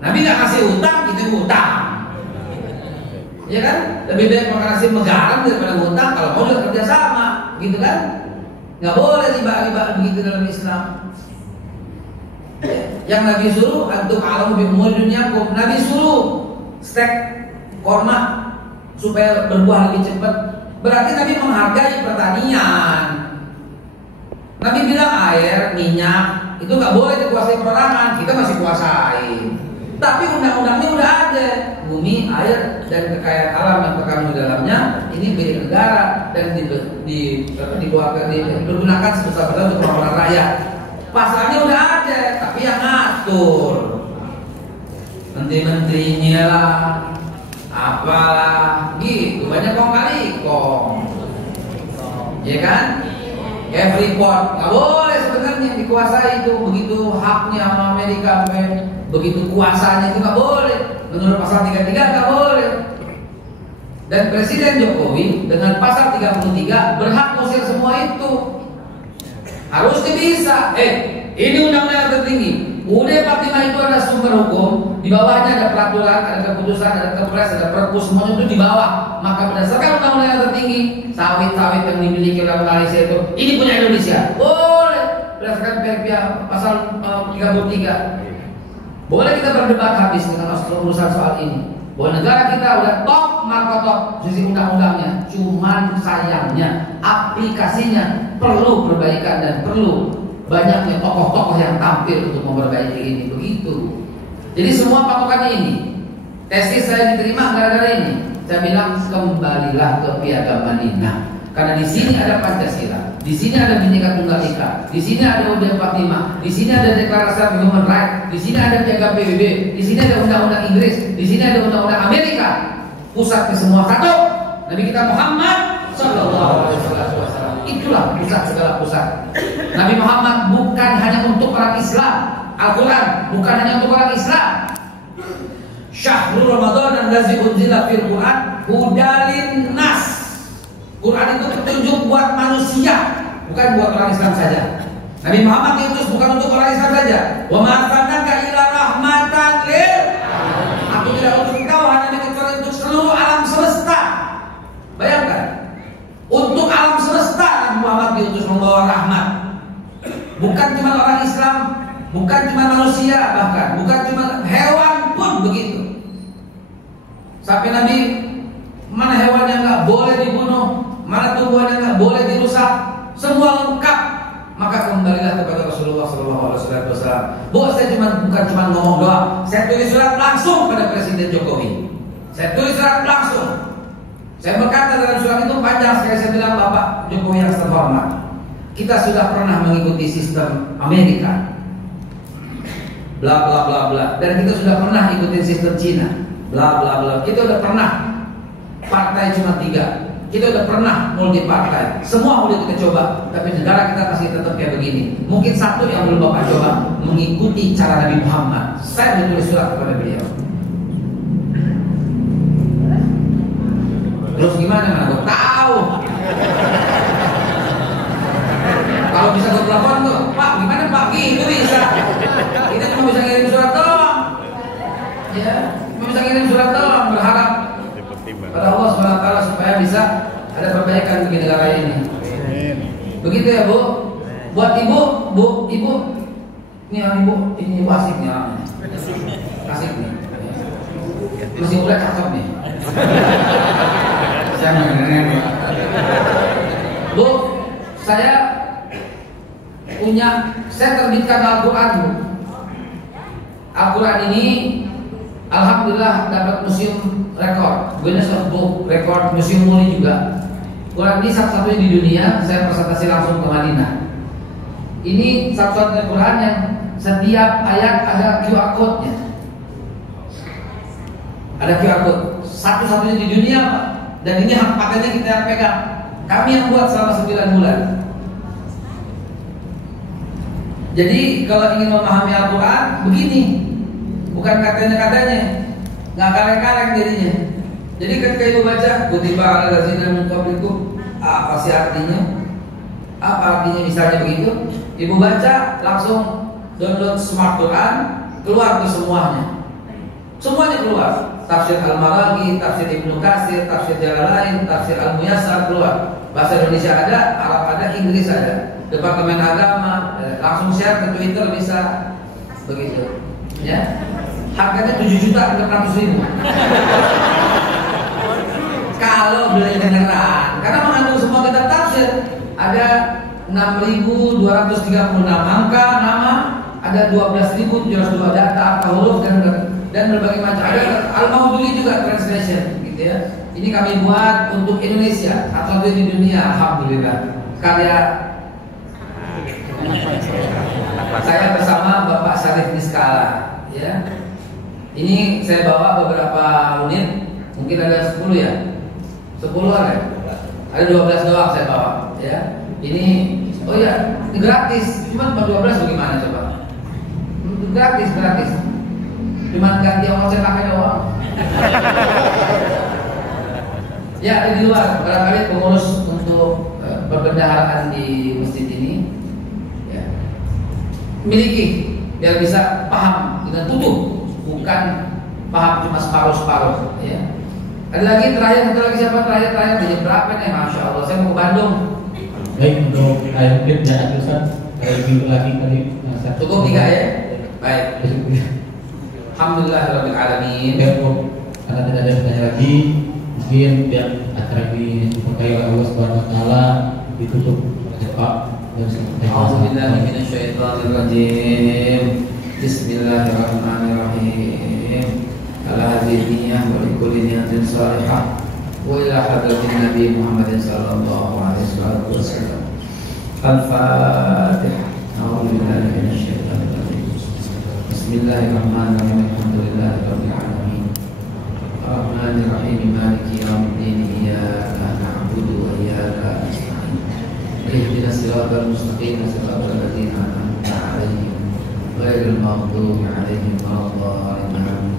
Nabi nggak kasih utang, itu utang, ya kan? Lebih baik makasih megaran daripada utang. Kalau mau juga kerja sama, gitu kan? Nggak boleh riba begitu dalam Islam. Yang Nabi suruh antum alamu bi umur dunyakum. Nabi suruh stek korma supaya berbuah lebih cepat. Berarti Nabi menghargai pertanian. Nabi bilang air, minyak itu nggak boleh dikuasai perorangan. Kita masih kuasai. Tapi undang-undangnya udah ada. Bumi, air, dan kekayaan alam yang terkandung di dalamnya ini milik negara dan dipergunakan sebesar-besar untuk orang rakyat. Pasalnya udah ada, tapi yang ngatur menteri-menterinya lah, apalah, gitu banyak kong kali kong, ya kan? Kayak Freeport nggak boleh sebenarnya dikuasai itu, begitu haknya sama Amerika, begitu kuasanya itu nggak boleh. Menurut pasal 33 nggak boleh. Dan Presiden Jokowi dengan pasal 33 berhak mengusir semua itu. Harusnya bisa. Ini undang-undang tertinggi. UUD 45 itu ada sumber hukum. Di bawahnya ada peraturan, ada keputusan, ada kepres, ada perpu, semuanya itu di bawah. Maka berdasarkan undang-undang yang tertinggi, sawit-sawit yang dimiliki oleh Malaysia itu, ini punya Indonesia. Boleh. Berdasarkan pasal 33. Boleh kita berdebat habis dengan urusan soal ini. Bahwa negara kita udah top markotop sisi undang-undangnya. Cuman sayangnya aplikasinya perlu perbaikan dan perlu banyaknya tokoh-tokoh yang tampil untuk memperbaiki ini. Begitu. Jadi semua patokannya ini. Tesis saya diterima gara-gara ini. Saya bilang kembalilah ke piagam Madinah. Karena di sini ada Pancasila, di sini ada Bhinneka Tunggal Ika, di sini ada UUD 45, di sini ada Deklarasi Human Rights, di sini ada piagam PBB, di sini ada undang-undang Inggris, di sini ada undang-undang Amerika. Pusatnya semua satu, Nabi kita Muhammad Sallallahu Alaihi Wasallam. Itulah pusat segala pusat. Nabi Muhammad bukan hanya untuk orang Islam. Al-Quran bukan hanya untuk orang Islam. Syahrul Ramadan allazi unzila fil Quran hudalin nas. Quran itu petunjuk buat manusia, bukan buat orang Islam saja. Nabi Muhammad diutus bukan untuk orang Islam saja. Wa ma arsalnaka illa rahmatan lil alamin. Aku tidak utus engkau hanya kecuali untuk seluruh alam semesta. Bayangkan, untuk alam semesta Nabi Muhammad diutus membawa rahmat. Bukan cuma orang Islam, bukan cuma manusia, bahkan bukan cuma hewan pun begitu. Sampai Nabi, mana hewan yang nggak boleh dibunuh, mana tumbuhan yang nggak boleh dirusak, semua lengkap. Maka kembalilah kepada Rasulullah SAW. Bahwa saya bukan cuma ngomong doang. Saya tulis surat langsung pada Presiden Jokowi. Saya tulis surat langsung. Saya berkata dalam surat itu panjang sekali. Saya bilang, Bapak Jokowi yang terhormat, kita sudah pernah mengikuti sistem Amerika, bla bla bla bla, dan kita sudah pernah ikuti sistem Cina, bla bla bla. Kita sudah pernah partai cuma 3. Kita udah pernah multi partai. Semua udah kita coba, tapi negara kita masih tetap kayak begini. Mungkin satu yang belum Bapak coba, mengikuti cara Nabi Muhammad. Saya menulis surat kepada beliau. Terus gimana? Mana gue tahu. Kalau bisa gue telepon tuh, Pak, gimana Pak? Gitu bisa. Kita cuma bisa ngirim surat doang. Ya, cuma bisa ngirim surat doang. Berharap pada Allah SWT supaya bisa ada perbaikan bagi negara ini. Begitu ya Bu. Buat ibu, ibu ini ibu, ini ibu asik nih orangnya. Asik nih. Masih muda cakep nih. Saya mengenai Bu, saya terbitkan Al-Quran Bu. Al-Quran ini alhamdulillah dapat museum rekor, Guinness of Book Record, museum Muli juga. Quran ini satu-satunya di dunia, saya presentasi langsung ke Madinah. Ini satu-satunya Quran yang setiap ayat ada QR code-nya. Ada QR code, satu-satunya di dunia Pak. Dan ini hak patennya kita yang pegang. Kami yang buat selama 9 bulan. Jadi kalau ingin memahami Al-Quran begini, bukan katanya-katanya, nggak kaleng-kaleng jadinya. Jadi ketika ibu baca kutiba alal ladzina min qablikum, apa sih artinya? Apa artinya misalnya begitu? Ibu baca langsung download Smart Quran, keluar tuh semuanya. Semuanya keluar. Tafsir Al-Maraghi, tafsir Ibnu Katsir, tafsir Jalalain, tafsir Al-Muyassar keluar. Bahasa Indonesia ada, Arab ada, Inggris ada. Departemen Agama langsung share ke Twitter bisa begitu. Ya. Harganya 7.600.000. Kalau beli beneran, karena mengandung semua kitab tafsir. Ada 6.236 angka nama, ada 12.702 data angka huruf dan berbagai macam. Ada Al-Maududi juga translation gitu ya. Ini kami buat untuk Indonesia atau di dunia, alhamdulillah. Karya saya bersama Bapak Syarif Niskala ya. Ini saya bawa beberapa unit, mungkin ada 10 ya. 10-an ya. Ada 12 doang saya bawa ya. Ini oh ya, ini gratis. Cuma 12 bagaimana coba? Gratis. Cuma ganti ongkos cetaknya doang. Ya, di luar barangkali pengurus untuk perbendaharaan di masjid ini ya, miliki biar bisa paham dengan utuh, bukan paham cuma separuh-separuh ya. Ada lagi terakhir, satu lagi siapa terakhir jam berapa nih? Masya Allah, saya mau ke Bandung. Baik, untuk ayat klip dan tulisan review lagi tadi. Cukup 3 ya. Baik. Alhamdulillahirabbil alamin. Karena tidak ada pertanyaan lagi, mungkin biar acara ini diberkahi oleh Allah Subhanahu wa taala ditutup oleh Pak. A'udzubillahi minasyaitonirrajim. Bismillahirrahmanirrahim. Ala hadhihi niyyah wa likulli niyatin salihah wa ila hadratin Nabi Muhammad sallallahu alaihi wasallam. Al-Fatihah. A'udzubillahi minasyaitonirrajim. Bismillahirrahmanirrahim. Alhamdulillahirabbil alamin. Ar-Rahmanir-Rahim. Maliki yaumiddin. Iyyaka na'budu wa iyyaka nasta'in. Ihdinas siratal mustaqim, siratal ladzina an'amta 'alaihim ghairil maghdubi 'alaihim waladdallin.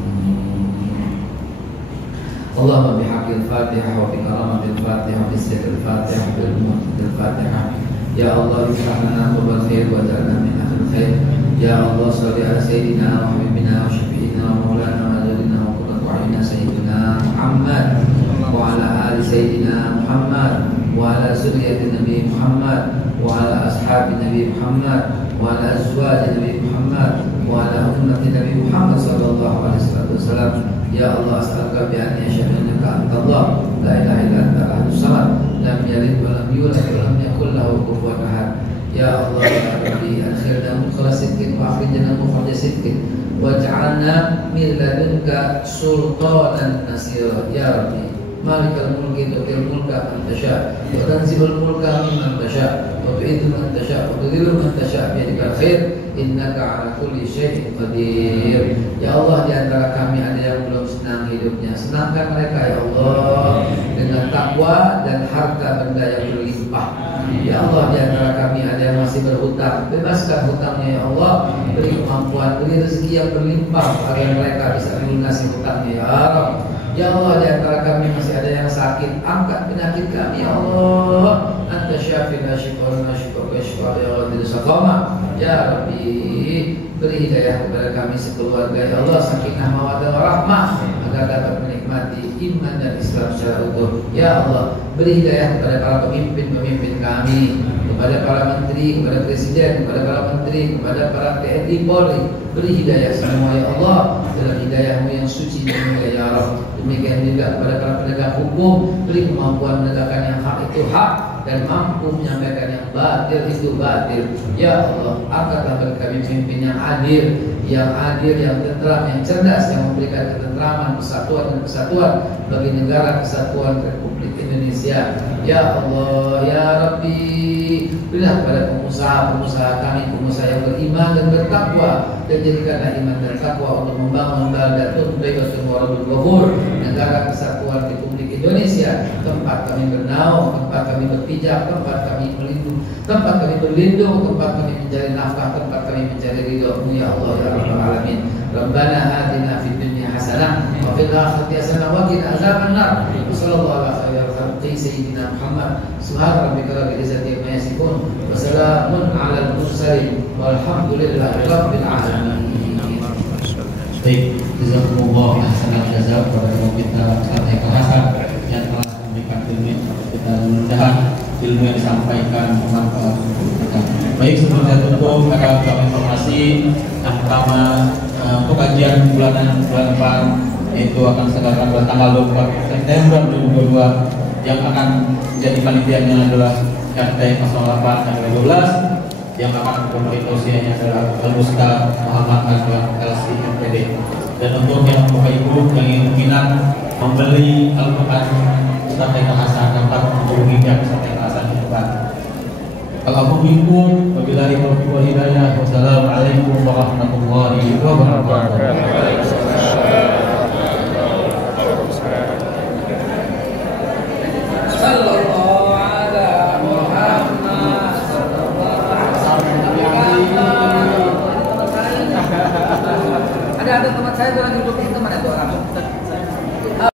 Allahumma bihaqqil Fatihah wa bi karamatil Fatihah wa bi sirril Fatihah wa bil mu'til Fatihah. Ya Allah, iftah lana abwaabal khair wa ij'alna min ahlil khair. Ya Allah, shalli ala sayyidina wa habibina wa syafi'ina wa maulana wa jalina wa qurratu a'yunina sayyidina Muhammad wa ala ali sayyidina Muhammad wa ala zurriyyati Nabi Muhammad wa ala ashabi Nabi Muhammad wa ala azwaji Nabi Muhammad wa ala ummati Nabi Muhammad sallallahu alaihi wasallam. Ya Allah, as'aluka bi anni asyhadu annaka antallah la ilaha illa anta al-ahadus samad lam yalid wa lam yulad wa lam yakul lahu kufuwan ahad. Ya Allah, ya Rabbi, akhirna mukhlaq sidqin wa akhrijna mukhraj sidqin waj'alna min ladunka sultanan nasira. Ya Rabbi, malikal mulki tu'til mulka man tasha wa tanzilul mulka mimman tasha wa tu'izzu man tasha wa tudhillu man tasha bi yadikal khair innaka ala kulli syai'in qadir. Ya Allah, di antara kami ada yang belum senang hidupnya, senangkan mereka ya Allah dengan takwa dan harta benda yang berlimpah. Ya Allah, di antara kami ada yang masih berhutang, bebaskan hutangnya ya Allah, beri kemampuan, beri rezeki yang berlimpah agar mereka bisa melunasi hutangnya ya Allah. Ya Allah, di antara kami masih ada yang sakit, angkat penyakit kami ya Allah. Anta syafi la syifaa la syifaa wa syifaa ya Allah saqama. Ya Rabbi, beri hidayah kepada kami sekeluarga ya Allah, sakinah mawaddah warahmah agar dapat menikmati iman dan Islam secara utuh. Ya Allah, beri hidayah kepada para pemimpin-pemimpin kami, kepada para menteri, kepada presiden, kepada para menteri, kepada para TNI Polri. Beri hidayah semua ya Allah, dalam hidayah-Mu yang suci dan mulia ya Rabb. Demikian juga kepada para penegak hukum, beri kemampuan menegakkan yang hak itu hak dan mampu menyampaikan yang batil itu batil. Ya Allah, angkatlah bagi kami pemimpin yang adil, yang tentram, yang cerdas, yang memberikan ketentraman, persatuan dan kesatuan bagi negara kesatuan Republik Indonesia. Ya Allah, ya Rabbi, berilah kepada pengusaha-pengusaha kami, pengusaha yang beriman dan bertakwa, dan jadikanlah iman dan takwa untuk membangun baldatun thayyibatun wa rabbul ghafur, negara kesatuan Republik Indonesia, tempat kami bernaung, tempat kami berpijak, tempat kami berlindung, tempat kami mencari nafkah, tempat kami mencari ridho-Mu ya Allah ya Rabbal alamin. Rabbana atina fid dunya hasanah wa fil akhirati hasanah wa qina azabannar. Sallallahu alaihi wa sallam sayyidina Muhammad. Subhana rabbika rabbil izzati amma yasifun wa salamun alal mursalin walhamdulillahi rabbil alamin. Baik, jazakumullah ahsanal jazaa kepada kita Ustaz Eko Hasan yang telah memberikan ilmu kita, mudah-mudahan ilmu yang disampaikan bermanfaat untuk kita. Baik, sebelum saya tutup ada beberapa informasi. Yang pertama, untuk kajian bulan depan itu akan diselenggarakan pada tanggal 24 September 2022 yang akan menjadi panitianya adalah RT 08 dan 12 yang akan memberi tausiahnya adalah Al-Ustaz Muhammad Azwan LC MPD. Dan untuk yang Bapak Ibu yang ingin minat membeli Al-Quran Ustaz Eko Hasan dapat menghubungi pihak Ustaz Eko Hasan di depan. Kalau Ibu, wabillahi taufiq wal hidayah. Wassalamualaikum warahmatullahi wabarakatuh. Ada teman saya tuh lagi duduk itu, mana tuh?